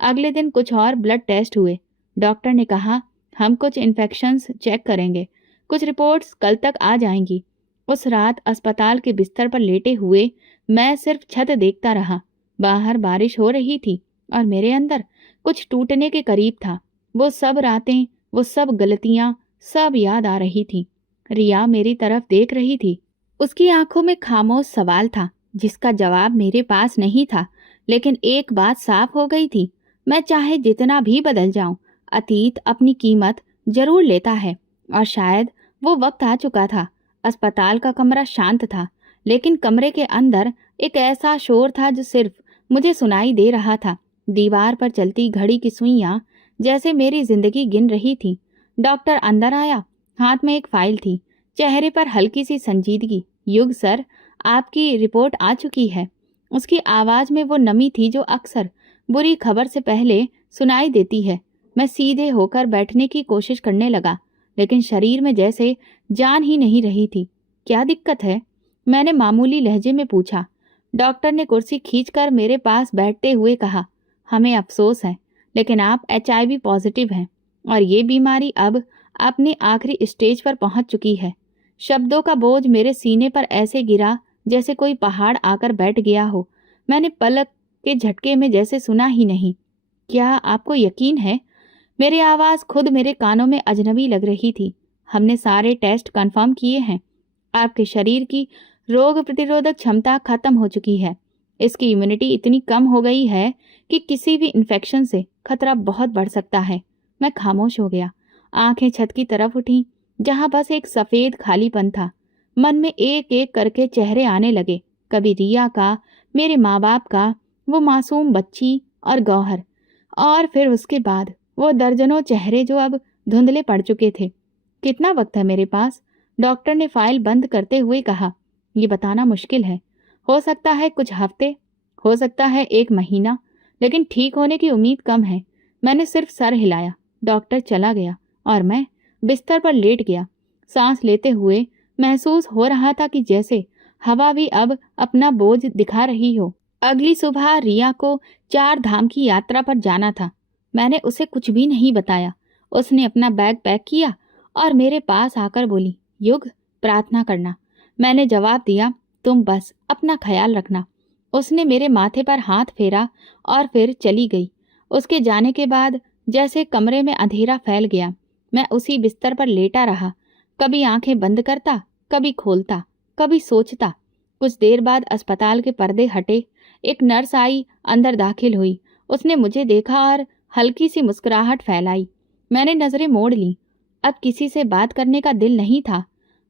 अगले दिन कुछ और ब्लड टेस्ट हुए। डॉक्टर ने कहा हम कुछ इन्फेक्शंस चेक करेंगे। कुछ रिपोर्ट्स कल तक आ जाएंगी। उस रात अस्पताल के बिस्तर पर लेटे हुए मैं सिर्फ छत देखता रहा। बाहर बारिश हो रही थी और मेरे अंदर कुछ टूटने के करीब था। वो सब रातें, वो सब गलतियां, सब याद आ रही थी। रिया मेरी तरफ देख रही थी। उसकी आंखों में खामोश सवाल था जिसका जवाब मेरे पास नहीं था। लेकिन एक बात साफ हो गई थी, मैं चाहे जितना भी बदल जाऊं, अतीत अपनी कीमत जरूर लेता है। और शायद वो वक्त आ चुका था। अस्पताल का कमरा शांत था, लेकिन कमरे के अंदर एक ऐसा शोर था जो सिर्फ मुझे सुनाई दे रहा था। दीवार पर चलती घड़ी की सुइयां जैसे मेरी जिंदगी गिन रही थी। डॉक्टर अंदर आया। हाथ में एक फाइल थी, चेहरे पर हल्की सी संजीदगी। युग सर, आपकी रिपोर्ट आ चुकी है। उसकी आवाज में वो नमी थी जो अक्सर बुरी खबर से पहले सुनाई देती है। मैं सीधे होकर बैठने की कोशिश करने लगा, लेकिन शरीर में जैसे जान ही नहीं रही थी। क्या दिक्कत है? मैंने मामूली लहजे में पूछा। डॉक्टर ने कुर्सी खींचकर मेरे पास बैठते हुए कहा, हमें अफसोस है, लेकिन आप HIV पॉजिटिव हैं और ये बीमारी अब अपने आखिरी स्टेज पर पहुंच चुकी है। शब्दों का बोझ मेरे सीने पर ऐसे गिरा जैसे कोई पहाड़ आकर बैठ गया हो। मैंने पलक के झटके में जैसे सुना ही नहीं। क्या आपको यकीन है? मेरी आवाज़ खुद मेरे कानों में अजनबी लग रही थी। हमने सारे टेस्ट कंफर्म किए हैं। आपके शरीर की रोग प्रतिरोधक क्षमता खत्म हो चुकी है। इसकी इम्यूनिटी इतनी कम हो गई है कि किसी भी इन्फेक्शन से खतरा बहुत बढ़ सकता है। मैं खामोश हो गया। आंखें छत की तरफ उठी, जहां बस एक सफेद खालीपन था। मन में एक एक करके चेहरे आने लगे। कभी रिया का, मेरे माँ बाप का, वो मासूम बच्ची और गौहर, और फिर उसके बाद वो दर्जनों चेहरे जो अब धुंधले पड़ चुके थे। कितना वक्त है मेरे पास? डॉक्टर ने फाइल बंद करते हुए कहा। ये बताना मुश्किल है। हो सकता है कुछ हफ्ते, हो सकता है 1 महीना, लेकिन ठीक होने की उम्मीद कम है। मैंने सिर्फ सर हिलाया। डॉक्टर चला गया और मैं बिस्तर पर लेट गया। सांस लेते हुए महसूस हो रहा था कि जैसे हवा भी अब अपना बोझ दिखा रही हो। अगली सुबह रिया को 4 धाम की यात्रा पर जाना था। मैंने उसे कुछ भी नहीं बताया। उसने अपना बैग पैक किया और मेरे पास आकर बोली, युग, प्रार्थना करना। मैंने जवाब दिया, तुम बस अपना ख्याल रखना। उसने मेरे माथे पर हाथ फेरा और फिर चली गई। उसके जाने के बाद जैसे कमरे में अंधेरा फैल गया। मैं उसी बिस्तर पर लेटा रहा, कभी आंखें बंद करता, कभी खोलता, कभी सोचता। कुछ देर बाद अस्पताल के पर्दे हटे। एक नर्स आई, अंदर दाखिल हुई। उसने मुझे देखा और हल्की सी मुस्कुराहट फैलाई। मैंने नजरें मोड़ ली। अब किसी से बात करने का दिल नहीं था।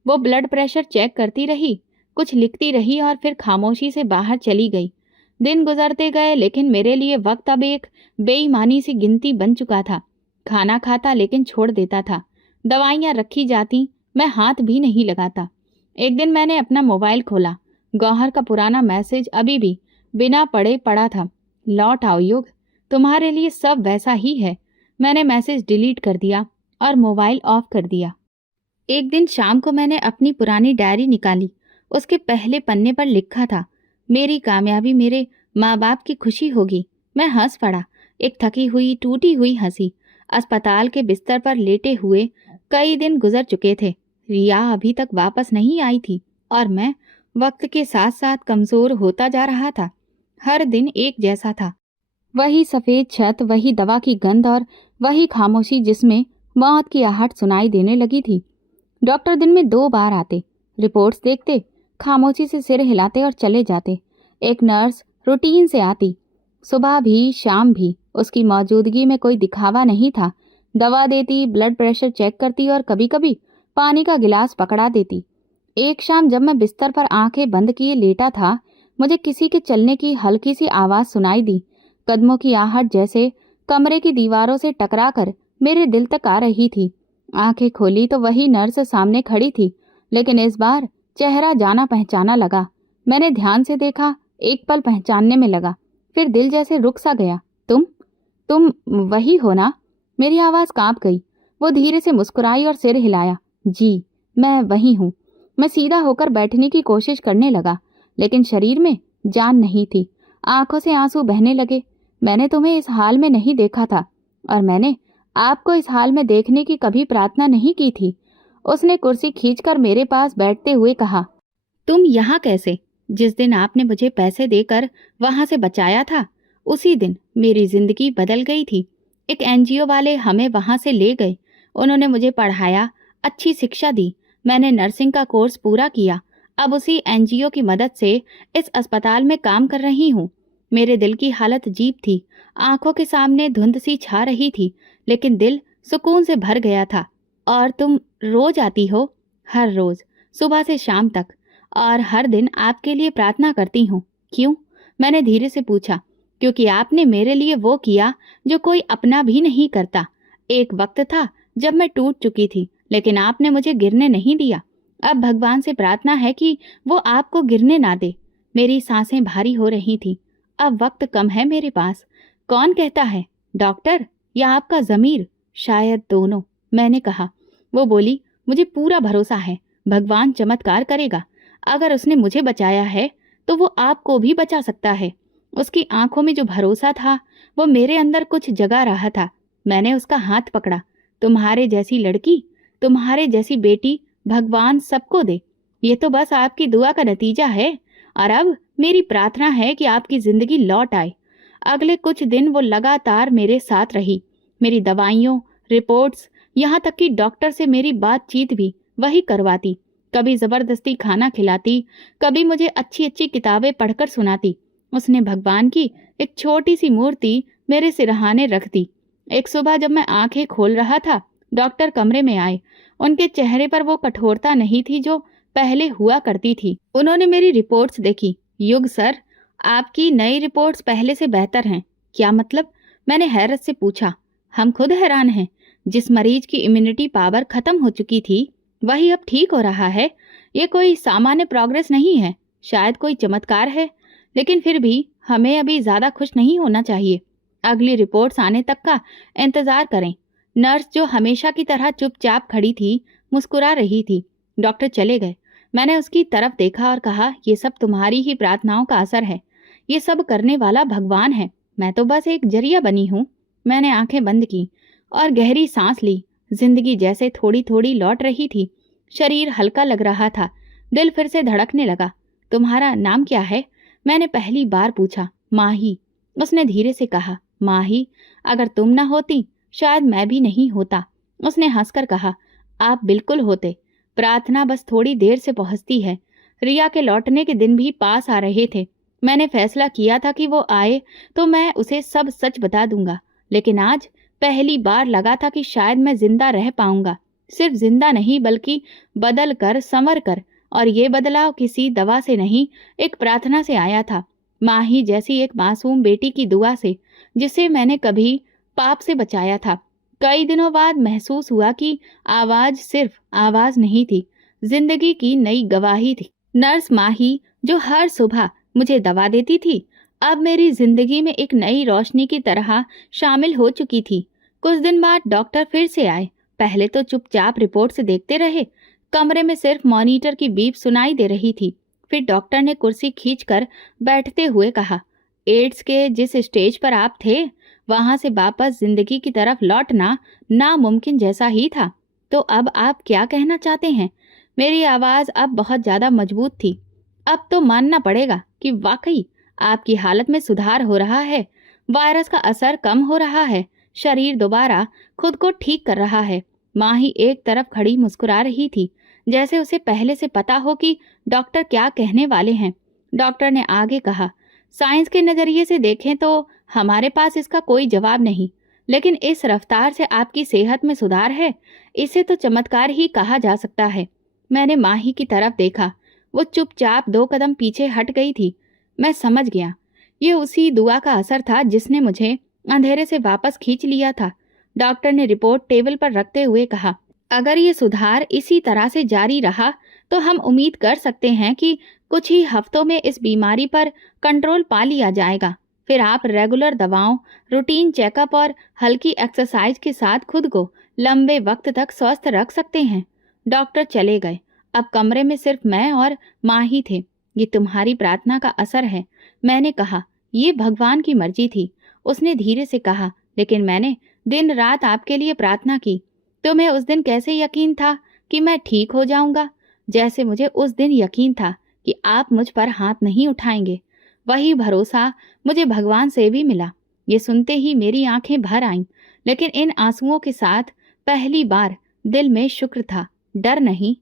वो ब्लड प्रेशर चेक करती रही, कुछ लिखती रही और फिर खामोशी से बाहर चली गई। दिन गुजरते गए, लेकिन मेरे लिए वक्त अब एक बेईमानी सी गिनती बन चुका था। खाना खाता लेकिन छोड़ देता था। दवाइयाँ रखी जाती, मैं हाथ भी नहीं लगाता। एक दिन मैंने अपना मोबाइल खोला। गौहर का पुराना मैसेज अभी भी बिना पढ़े पड़ा था। लौट आओ युग, तुम्हारे लिए सब वैसा ही है। मैंने मैसेज डिलीट कर दिया और मोबाइल ऑफ कर दिया। एक दिन शाम को मैंने अपनी पुरानी डायरी निकाली। उसके पहले पन्ने पर लिखा था, मेरी कामयाबी मेरे माँ बाप की खुशी होगी। मैं हंस पड़ा, एक थकी हुई टूटी हुई हंसी। अस्पताल के बिस्तर पर लेटे हुए कई दिन गुजर चुके थे। रिया अभी तक वापस नहीं आई थी और मैं वक्त के साथ साथ कमजोर होता जा रहा था। हर दिन एक जैसा था। वही सफेद छत, वही दवा की गंध और वही खामोशी जिसमें मौत की आहट सुनाई देने लगी थी। डॉक्टर दिन में 2 बार आते, रिपोर्ट्स देखते, खामोशी से सिर हिलाते और चले जाते। एक नर्स रूटीन से आती, सुबह भी शाम भी। उसकी मौजूदगी में कोई दिखावा नहीं था। दवा देती, ब्लड प्रेशर चेक करती और कभी कभी पानी का गिलास पकड़ा देती। एक शाम जब मैं बिस्तर पर आंखें बंद किए लेटा था, मुझे किसी के चलने की हल्की सी आवाज़ सुनाई दी। कदमों की आहट जैसे कमरे की दीवारों से टकराकर मेरे दिल तक आ रही थी। आंखें खोली तो वही नर्स सामने खड़ी थी, लेकिन इस बार चेहरा जाना पहचाना लगा। मैंने ध्यान से देखा, एक पल पहचानने में लगा, फिर दिल जैसे रुक सा गया। तुम? तुम वही हो ना? मेरी आवाज़ काँप गई। वो धीरे से मुस्कुराई और सिर हिलाया। जी, मैं वही हूँ। मैं सीधा होकर बैठने की कोशिश करने लगा, लेकिन शरीर में जान नहीं थी। आंखों से आंसू बहने लगे। मैंने तुम्हें इस हाल में नहीं देखा था और मैंने आपको इस हाल में देखने की कभी प्रार्थना नहीं की थी। उसने कुर्सी खींचकर मेरे पास बैठते हुए कहा, तुम यहाँ कैसे? जिस दिन आपने मुझे पैसे देकर वहां से बचाया था, उसी दिन मेरी जिंदगी बदल गई थी। एक एनजीओ वाले हमें वहां से ले गए। उन्होंने मुझे पढ़ाया, अच्छी शिक्षा दी। मैंने नर्सिंग का कोर्स पूरा किया। अब उसी एनजीओ की मदद से इस अस्पताल में काम कर रही हूँ। मेरे दिल की हालत अजीब थी। आंखों के सामने धुंध सी छा रही थी, लेकिन दिल सुकून से भर गया था। और तुम रोज आती हो? हर रोज, सुबह से शाम तक, और हर दिन आपके लिए प्रार्थना करती हूँ। क्यों? मैंने धीरे से पूछा। क्योंकि आपने मेरे लिए वो किया जो कोई अपना भी नहीं करता। एक वक्त था जब मैं टूट चुकी थी, लेकिन आपने मुझे गिरने नहीं दिया। अब भगवान से प्रार्थना है कि वो आपको गिरने ना दे। मेरी सांसें भारी हो रही थी। अब वक्त कम है मेरे पास। कौन कहता है, डॉक्टर या आपका ज़मीर? शायद दोनों, मैंने कहा। वो बोली, मुझे पूरा भरोसा है, भगवान चमत्कार करेगा। अगर उसने मुझे बचाया है तो वो आपको भी बचा सकता है। उसकी आंखों में जो भरोसा था, वो मेरे अंदर कुछ जगा रहा था। मैंने उसका हाथ पकड़ा। तुम्हारे जैसी लड़की, तुम्हारे जैसी बेटी भगवान सबको दे। ये तो बस आपकी दुआ का नतीजा है। और अब मेरी प्रार्थना है कि आपकी जिंदगी लौट आए। अगले कुछ दिन वो लगातार मेरे साथ रही। मेरी दवाइयों, रिपोर्ट्स, यहाँ तक कि डॉक्टर से मेरी बातचीत भी वही करवाती। कभी जबरदस्ती खाना खिलाती, कभी मुझे अच्छी अच्छी किताबें पढ़कर सुनाती। उसने भगवान की एक छोटी सी मूर्ति मेरे सिरहाने रख दी। एक सुबह जब मैं आंखें खोल रहा था, डॉक्टर कमरे में आए। उनके चेहरे पर वो कठोरता नहीं थी जो पहले हुआ करती थी। उन्होंने मेरी रिपोर्ट्स देखी। युग सर, आपकी नई रिपोर्ट्स पहले से बेहतर हैं। क्या मतलब? मैंने हैरत से पूछा। हम खुद हैरान हैं। जिस मरीज की इम्यूनिटी पावर खत्म हो चुकी थी, वही अब ठीक हो रहा है। ये कोई सामान्य प्रोग्रेस नहीं है, शायद कोई चमत्कार है। लेकिन फिर भी हमें अभी ज्यादा खुश नहीं होना चाहिए। अगली रिपोर्ट्स आने तक का इंतजार करें। नर्स, जो हमेशा की तरह चुपचाप खड़ी थी, मुस्कुरा रही थी। डॉक्टर चले गए। मैंने उसकी तरफ देखा और कहा, ये सब तुम्हारी ही प्रार्थनाओं का असर है। ये सब करने वाला भगवान है। मैं तो बस एक जरिया बनी हूँ। मैंने आंखें बंद की और गहरी सांस ली। जिंदगी जैसे थोड़ी थोड़ी लौट रही थी। शरीर हल्का लग रहा था। दिल फिर से धड़कने लगा। तुम्हारा नाम क्या है? मैंने पहली बार पूछा। माही, उसने धीरे से कहा। माही, अगर तुम ना होती, शायद मैं भी नहीं होता। उसने हंसकर कहा, आप बिल्कुल होते। प्रार्थना बस थोड़ी देर से पहुंचती है। रिया के लौटने के दिन भी पास आ रहे थे। मैंने फैसला किया था कि वो आए तो मैं उसे सब सच बता दूंगा। लेकिन आज पहली बार लगा था कि शायद मैं जिंदा रह पाऊंगा। सिर्फ जिंदा नहीं, बल्कि बदल कर, संवर कर। और ये बदलाव किसी दवा से नहीं, एक प्रार्थना से आया था। माही जैसी एक मासूम बेटी की दुआ से, जिसे मैंने कभी पाप से बचाया था। कई दिनों बाद महसूस हुआ कि आवाज सिर्फ आवाज नहीं थी, जिंदगी की नई गवाही थी। नर्स माही, जो हर सुबह मुझे दवा देती थी, अब मेरी जिंदगी में एक नई रोशनी की तरह शामिल हो चुकी थी। कुछ दिन बाद डॉक्टर फिर से आए। पहले तो चुपचाप रिपोर्ट से देखते रहे। कमरे में सिर्फ मॉनिटर की बीप सुनाई दे रही थी। फिर डॉक्टर ने कुर्सी खींचकर बैठते हुए कहा, एड्स के जिस स्टेज पर आप थे, वहां से वापस जिंदगी की तरफ लौटना नामुमकिन जैसा ही था। तो अब आप क्या कहना चाहते हैं? मेरी आवाज अब बहुत ज्यादा मजबूत थी। अब तो मानना पड़ेगा कि वाकई आपकी हालत में सुधार हो रहा है। वायरस का असर कम हो रहा है। शरीर दोबारा खुद को ठीक कर रहा है। माही एक तरफ खड़ी मुस्कुरा रही थी, जैसे उसे पहले से पता हो कि डॉक्टर क्या कहने वाले हैं। डॉक्टर ने आगे कहा, साइंस के नजरिए से देखें तो हमारे पास इसका कोई जवाब नहीं, लेकिन इस रफ्तार से आपकी सेहत में सुधार है, इसे तो चमत्कार ही कहा जा सकता है। मैंने माही की तरफ देखा। वो चुपचाप 2 कदम पीछे हट गई थी। मैं समझ गया, ये उसी दुआ का असर था जिसने मुझे अंधेरे से वापस खींच लिया था। डॉक्टर ने रिपोर्ट टेबल पर रखते हुए कहा, अगर ये सुधार इसी तरह से जारी रहा तो हम उम्मीद कर सकते हैं कि कुछ ही हफ्तों में इस बीमारी पर कंट्रोल पा लिया जाएगा। फिर आप रेगुलर दवाओं, रूटीन चेकअप और हल्की एक्सरसाइज के साथ खुद को लंबे वक्त तक स्वस्थ रख सकते हैं। डॉक्टर चले गए। अब कमरे में सिर्फ मैं और माँ ही थे। ये तुम्हारी प्रार्थना का असर है, मैंने कहा। ये भगवान की मर्जी थी, उसने धीरे से कहा, लेकिन मैंने दिन रात आपके लिए प्रार्थना की। तुम्हें उस दिन कैसे यकीन था कि मैं ठीक हो जाऊंगा, जैसे मुझे उस दिन यकीन था कि आप मुझ पर हाथ नहीं उठाएंगे। वही भरोसा मुझे भगवान से भी मिला। ये सुनते ही मेरी आंखें भर आईं, लेकिन इन आंसुओं के साथ पहली बार दिल में शुक्र था, डर नहीं।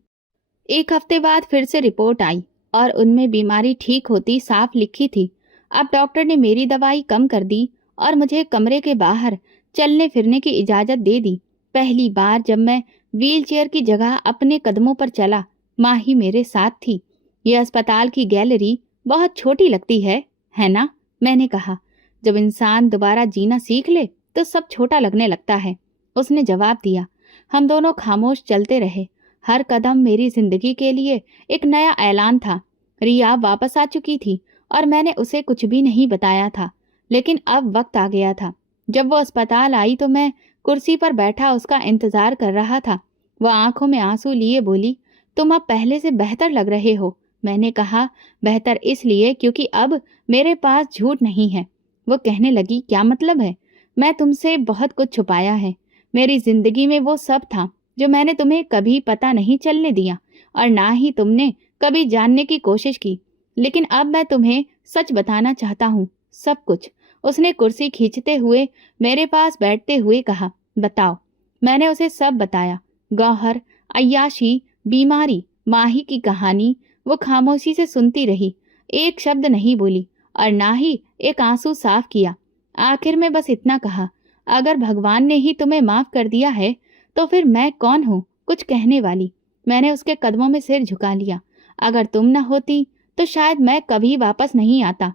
एक हफ्ते बाद फिर से रिपोर्ट आई और उनमें बीमारी ठीक होती साफ लिखी थी। अब डॉक्टर ने मेरी दवाई कम कर दी और मुझे कमरे के बाहर चलने फिरने की इजाजत दे दी। पहली बार जब मैं व्हीलचेयर की जगह अपने कदमों पर चला, माँ ही मेरे साथ थी। ये अस्पताल की गैलरी बहुत छोटी लगती है ना? मैंने कहा। जब इंसान दोबारा जीना सीख ले तो सब छोटा लगने लगता है, उसने जवाब दिया। हम दोनों खामोश चलते रहे। हर कदम मेरी जिंदगी के लिए एक नया ऐलान था। रिया वापस आ चुकी थी और मैंने उसे कुछ भी नहीं बताया था, लेकिन अब वक्त आ गया था। जब वो अस्पताल आई तो मैं कुर्सी पर बैठा उसका इंतजार कर रहा था। वह आंखों में आंसू लिए बोली, तुम अब पहले से बेहतर लग रहे हो। मैंने कहा, बेहतर इसलिए क्योंकि अब मेरे पास झूठ नहीं है। वो कहने लगी, क्या मतलब है? मैं तुमसे बहुत कुछ छुपाया है। मेरी जिंदगी में वो सब था जो मैंने तुम्हें कभी पता नहीं चलने दिया और ना ही तुमने कभी जानने की कोशिश की। लेकिन अब मैं तुम्हें सच बताना चाहता हूँ, सब कुछ। उसने कुर्सी खींचते हुए मेरे पास बैठते हुए कहा, बताओ। मैंने उसे सब बताया। गौहर, अय्याशी, बीमारी, माही की कहानी। वो खामोशी से सुनती रही, एक शब्द नहीं बोली और ना ही एक आंसू साफ किया। आखिर में बस इतना कहा, अगर भगवान ने ही तुम्हें माफ कर दिया है तो फिर मैं कौन हूँ कुछ कहने वाली। मैंने उसके कदमों में सिर झुका लिया। अगर तुम न होती तो शायद मैं कभी वापस नहीं आता।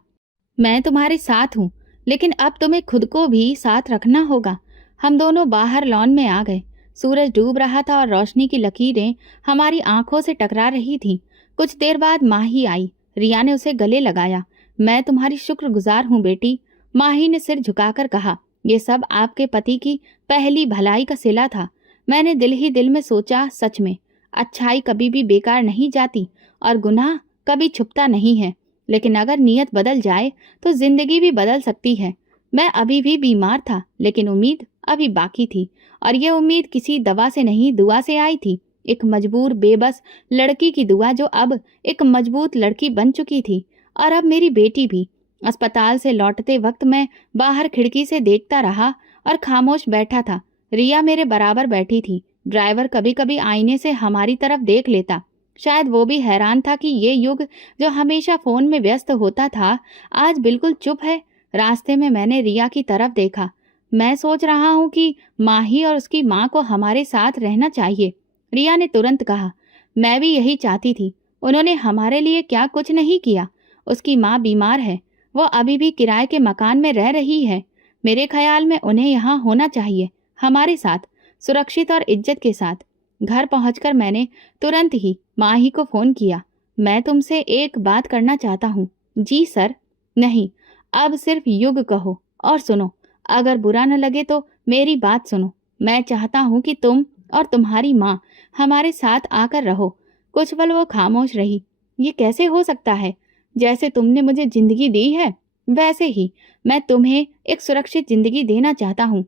मैं तुम्हारे साथ हूँ, लेकिन अब तुम्हें खुद को भी साथ रखना होगा। हम दोनों बाहर लॉन में आ गए। सूरज डूब रहा था और रोशनी की लकीरें हमारी आंखों से टकरा रही थीं। कुछ देर बाद माही आई। रिया ने उसे गले लगाया। मैं तुम्हारी शुक्रगुजार हूँ बेटी, माही ने सिर झुकाकर कहा। ये सब आपके पति की पहली भलाई का सिला था। मैंने दिल ही दिल में सोचा, सच में अच्छाई कभी भी बेकार नहीं जाती और गुनाह कभी छुपता नहीं है। लेकिन अगर नीयत बदल जाए तो जिंदगी भी बदल सकती है। मैं अभी भी बीमार था, लेकिन उम्मीद अभी बाकी थी, और ये उम्मीद किसी दवा से नहीं, दुआ से आई थी। एक मजबूर बेबस लड़की की दुआ जो अब एक मजबूत लड़की बन चुकी थी। और अब मेरी बेटी भी। अस्पताल से लौटते वक्त मैं बाहर खिड़की से देखता रहा और खामोश बैठा था। रिया मेरे बराबर बैठी थी। ड्राइवर कभी कभी आईने से हमारी तरफ देख लेता। शायद वो भी हैरान था कि ये युग जो हमेशा फोन में व्यस्त होता था आज बिल्कुल चुप है। रास्ते में मैंने रिया की तरफ देखा। मैं सोच रहा हूँ कि माही और उसकी माँ को हमारे साथ रहना चाहिए। रिया ने तुरंत कहा, मैं भी यही चाहती थी। उन्होंने हमारे लिए क्या कुछ नहीं किया। उसकी माँ बीमार है, वो अभी भी किराए के मकान में रह रही है। मेरे ख्याल में उन्हें यहाँ होना चाहिए, हमारे साथ, सुरक्षित और इज्जत के साथ। घर पहुंचकर मैंने तुरंत ही माही को फोन किया। मैं तुमसे एक बात करना चाहता हूँ। जी सर। नहीं, अब सिर्फ युग कहो और सुनो। अगर बुरा न लगे तो मेरी बात सुनो। मैं चाहता हूँ कि तुम और तुम्हारी माँ हमारे साथ आकर रहो। कुछ पल वो खामोश रही। ये कैसे हो सकता है? जैसे तुमने मुझे जिंदगी दी है वैसे ही मैं तुम्हें एक सुरक्षित जिंदगी देना चाहता हूँ,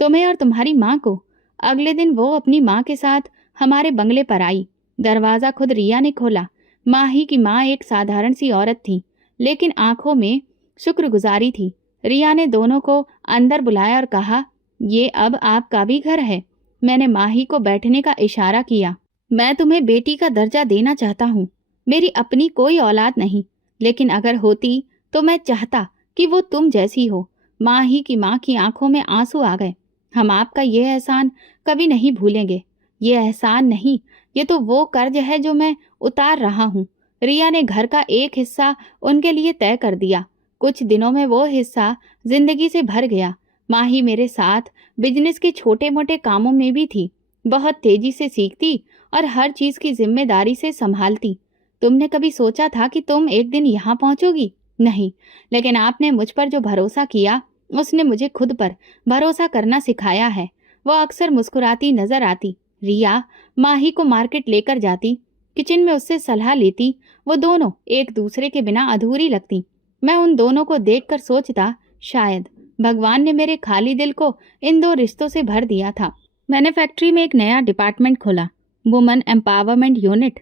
तुम्हें और तुम्हारी माँ को। अगले दिन वो अपनी माँ के साथ हमारे बंगले पर आई। दरवाजा खुद रिया ने खोला। माही की माँ एक साधारण सी औरत थी, लेकिन आंखों में शुक्रगुजारी थी। रिया ने दोनों को अंदर बुलाया और कहा, ये अब आपका भी घर है। मैंने माही को बैठने का इशारा किया। मैं तुम्हें बेटी का दर्जा देना चाहता हूँ। मेरी अपनी कोई औलाद नहीं, लेकिन अगर होती तो मैं चाहता कि वो तुम जैसी हो। माही की माँ की आंखों में आंसू आ गए। हम आपका ये एहसान कभी नहीं भूलेंगे। ये एहसान नहीं, ये तो वो कर्ज है जो मैं उतार रहा हूँ। रिया ने घर का एक हिस्सा उनके लिए तय कर दिया। कुछ दिनों में वो हिस्सा जिंदगी से भर गया। माही मेरे साथ बिजनेस के छोटे मोटे कामों में भी थी। बहुत तेजी से सीखती और हर चीज की जिम्मेदारी से संभालती। तुमने कभी सोचा था कि तुम एक दिन यहाँ पहुंचोगी? नहीं, लेकिन आपने मुझ पर जो भरोसा किया, उसने मुझे खुद पर भरोसा करना सिखाया है। वो अक्सर मुस्कुराती नजर आती। रिया माही को मार्केट लेकर जाती, किचन में उससे सलाह लेती। वो दोनों एक दूसरे के बिना अधूरी लगती। मैं उन दोनों को देखकर सोचता, शायद भगवान ने मेरे खाली दिल को इन दो रिश्तों से भर दिया था। मैंने फैक्ट्री में एक नया डिपार्टमेंट खोला, वुमन एम्पावरमेंट यूनिट।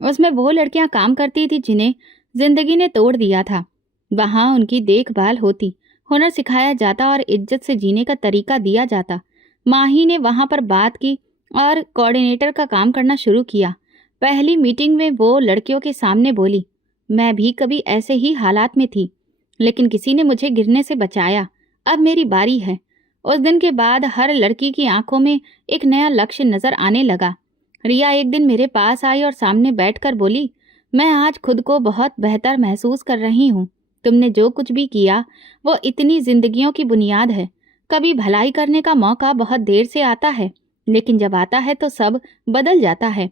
उसमें वो लड़कियां काम करती थी जिन्हें जिंदगी ने तोड़ दिया था। वहां उनकी देखभाल होती, हुनर सिखाया जाता और इज्जत से जीने का तरीका दिया जाता। माही ने वहां पर बात की और कोऑर्डिनेटर का काम करना शुरू किया। पहली मीटिंग में वो लड़कियों के सामने बोली, मैं भी कभी ऐसे ही हालात में थी, लेकिन किसी ने मुझे गिरने से बचाया। अब मेरी बारी है। उस दिन के बाद हर लड़की की आंखों में एक नया लक्ष्य नजर आने लगा। रिया एक दिन मेरे पास आई और सामने बैठकर बोली, मैं आज खुद को बहुत बेहतर महसूस कर रही हूँ। तुमने जो कुछ भी किया वो इतनी जिंदगियों की बुनियाद है। कभी भलाई करने का मौका बहुत देर से आता है, लेकिन जब आता है तो सब बदल जाता है।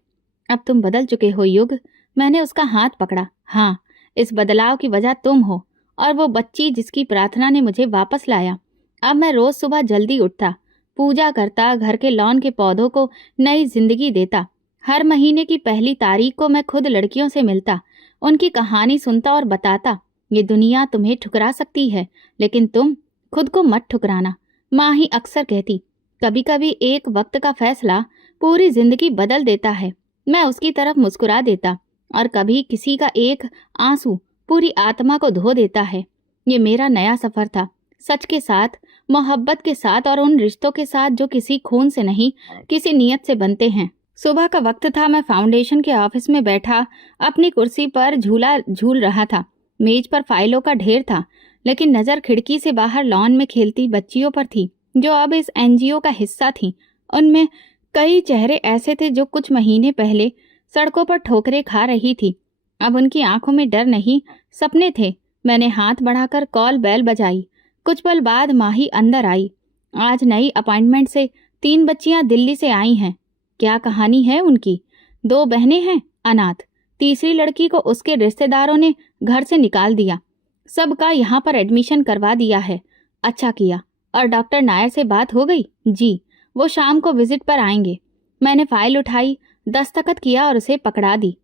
अब तुम बदल चुके हो युग। मैंने उसका हाथ पकड़ा। हाँ, इस बदलाव की वजह तुम हो और वो बच्ची जिसकी प्रार्थना ने मुझे वापस लाया। अब मैं रोज सुबह जल्दी उठता, पूजा करता, घर के लॉन के पौधों को नई जिंदगी देता। हर महीने की पहली तारीख को मैं खुद लड़कियों से मिलता, उनकी कहानी सुनता और बताता, ये दुनिया तुम्हें ठुकरा सकती है, लेकिन तुम खुद को मत ठुकराना। माँ ही अक्सर कहती, कभी कभी एक वक्त का फैसला पूरी जिंदगी बदल देता है। मैं उसकी तरफ मुस्कुरा देता, और कभी किसी का एक आंसू पूरी आत्मा को धो देता है। ये मेरा नया सफर था, सच के साथ, मोहब्बत के साथ और उन रिश्तों के साथ जो किसी खून से नहीं, किसी नियत से बनते हैं। सुबह का वक्त था। मैं फाउंडेशन के ऑफिस में बैठा अपनी कुर्सी पर झूला झूल रहा था। मेज पर फाइलों का ढेर था, लेकिन नजर खिड़की से बाहर लॉन में खेलती बच्चियों पर थी, जो अब इस एनजीओ का हिस्सा थी। उनमें कई चेहरे ऐसे थे जो कुछ महीने पहले सड़कों पर ठोकरें खा रही थी। अब उनकी आंखों में डर नहीं, सपने थे। मैंने हाथ बढ़ाकर कॉल बेल बजाई। कुछ पल बाद माही अंदर आई। आज नई अपॉइंटमेंट से 3 बच्चियां दिल्ली से आई हैं। क्या कहानी है उनकी? 2 बहनें हैं अनाथ। तीसरी लड़की को उसके रिश्तेदारों ने घर से निकाल दिया। सबका यहाँ पर एडमिशन करवा दिया है। अच्छा किया। और डॉक्टर नायर से बात हो गई? जी, वो शाम को विजिट पर आएंगे। मैंने फाइल उठाई, दस्तखत किया और उसे पकड़ा दी।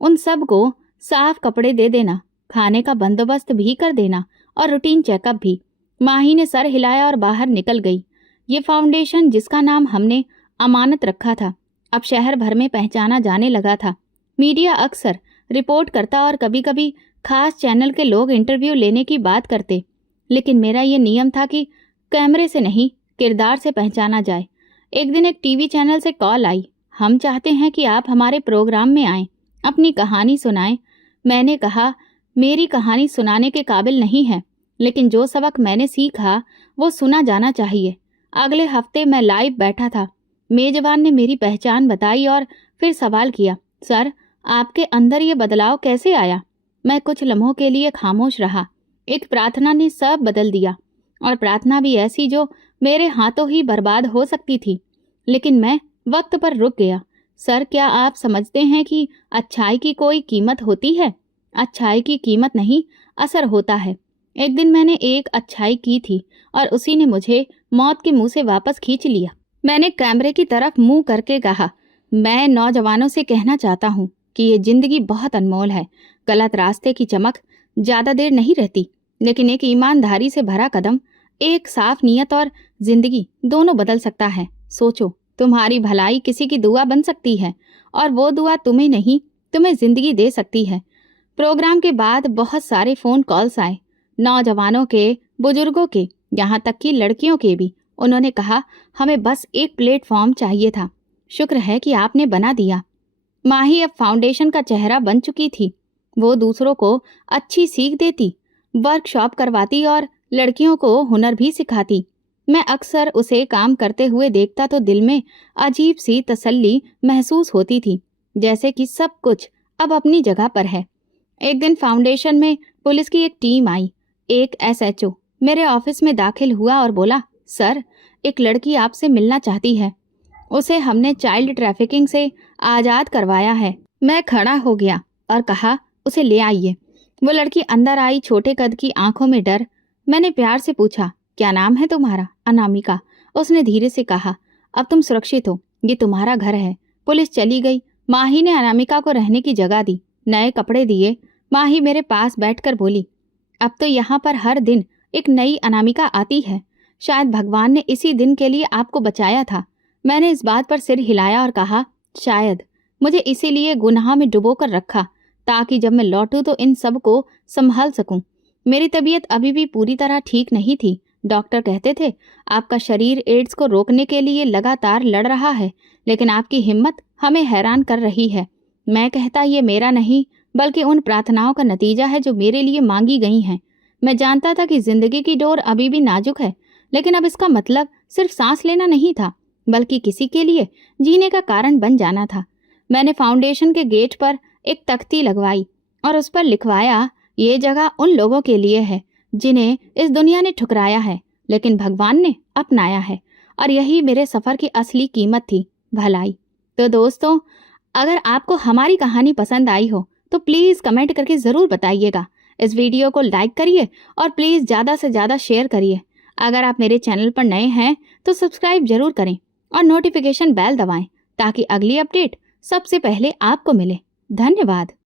उन सब को साफ कपड़े दे देना, खाने का बंदोबस्त भी कर देना और रूटीन चेकअप भी। माही ने सर हिलाया और बाहर निकल गई। ये फाउंडेशन जिसका नाम हमने अमानत रखा था, अब शहर भर में पहचाना जाने लगा था। मीडिया अक्सर रिपोर्ट करता और कभी कभी खास चैनल के लोग इंटरव्यू लेने की बात करते, लेकिन मेरा ये नियम था कि कैमरे से नहीं, किरदार से पहचाना जाए। एक दिन एक टीवी चैनल से कॉल आई, हम चाहते हैं कि आप हमारे प्रोग्राम में आएं, अपनी कहानी सुनाएं। मैंने कहा, मेरी कहानी सुनाने के काबिल नहीं है, लेकिन जो सबक मैंने सीखा वो सुना जाना चाहिए। अगले हफ्ते मैं लाइव बैठा था। मेजबान ने मेरी पहचान बताई और फिर सवाल किया, सर, आपके अंदर ये बदलाव कैसे आया? मैं कुछ लम्हों के लिए खामोश रहा। एक प्रार्थना ने सब बदल दिया, और प्रार्थना भी ऐसी जो मेरे हाथों ही बर्बाद हो सकती थी। लेकिन मैं वक्त पर रुक गया। सर, क्या आप समझते हैं कि अच्छाई की कोई कीमत होती है? अच्छाई की कीमत नहीं, असर होता है। एक दिन मैंने एक अच्छाई की थी और उसी ने मुझे मौत के मुंह से वापस खींच लिया। मैंने कैमरे की तरफ मुंह करके कहा, मैं नौजवानों से कहना चाहता हूँ कि ये जिंदगी बहुत अनमोल है। गलत रास्ते की चमक ज्यादा देर नहीं रहती, लेकिन एक ईमानदारी से भरा कदम, एक साफ नीयत और जिंदगी दोनों बदल सकता है। सोचो, तुम्हारी भलाई किसी की दुआ बन सकती है, और वो दुआ तुम्हें नहीं, तुम्हें जिंदगी दे सकती है। प्रोग्राम के बाद बहुत सारे फोन कॉल्स आए, नौजवानों के, बुजुर्गों के, यहाँ तक कि लड़कियों के भी। उन्होंने कहा, हमें बस एक प्लेटफॉर्म चाहिए था, शुक्र है कि आपने बना दिया। माही अब फाउंडेशन का चेहरा बन चुकी थी। वो दूसरों को अच्छी सीख देती, वर्कशॉप करवाती और लड़कियों को हुनर भी सिखाती। मैं अक्सर उसे काम करते हुए देखता तो दिल में अजीब सी तसल्ली महसूस होती थी, जैसे कि सब कुछ अब अपनी जगह पर है। एक दिन फाउंडेशन में पुलिस की एक टीम आई। एक एसएचओ मेरे ऑफिस में दाखिल हुआ और बोला, सर, एक लड़की आपसे मिलना चाहती है। उसे हमने चाइल्ड ट्रैफिकिंग से आज़ाद करवाया है। मैं खड़ा हो गया और कहा, उसे ले आइए। वो लड़की अंदर आई, छोटे कद की, आंखों में डर। मैंने प्यार से पूछा, क्या नाम है तुम्हारा? अनामिका। उसने धीरे से कहा, अब तुम सुरक्षित हो, ये तुम्हारा घर है। पुलिस चली गई। माही ने अनामिका को रहने की जगह दी, नए कपड़े दिए। माही मेरे पास बैठकर बोली, अब तो यहाँ पर हर दिन एक नई अनामिका आती है। शायद भगवान ने इसी दिन के लिए आपको बचाया था। मैंने इस बात पर सिर हिलाया और कहा, शायद मुझे इसीलिए गुनाह में डुबो कर रखा, ताकि जब मैं लौटूं तो इन सब को संभाल सकूं। मेरी तबीयत अभी भी पूरी तरह ठीक नहीं थी। डॉक्टर कहते थे, आपका शरीर एड्स को रोकने के लिए लगातार लड़ रहा है, लेकिन आपकी हिम्मत हमें हैरान कर रही है। मैं कहता, ये मेरा नहीं, बल्कि उन प्रार्थनाओं का नतीजा है जो मेरे लिए मांगी गई हैं। मैं जानता था कि जिंदगी की डोर अभी भी नाजुक है, लेकिन अब इसका मतलब सिर्फ सांस लेना नहीं था, बल्कि किसी के लिए जीने का कारण बन जाना था। मैंने फाउंडेशन के गेट पर एक तख्ती लगवाई और उस पर लिखवाया, ये जगह उन लोगों के लिए है जिन्हें इस दुनिया ने ठुकराया है, लेकिन भगवान ने अपनाया है। और यही मेरे सफ़र की असली कीमत थी, भलाई। तो दोस्तों, अगर आपको हमारी कहानी पसंद आई हो तो प्लीज़ कमेंट करके ज़रूर बताइएगा। इस वीडियो को लाइक करिए और प्लीज़ ज़्यादा से ज़्यादा शेयर करिए। अगर आप मेरे चैनल पर नए हैं तो सब्सक्राइब जरूर करें और नोटिफिकेशन बेल दबाएं, ताकि अगली अपडेट सबसे पहले आपको मिले। धन्यवाद।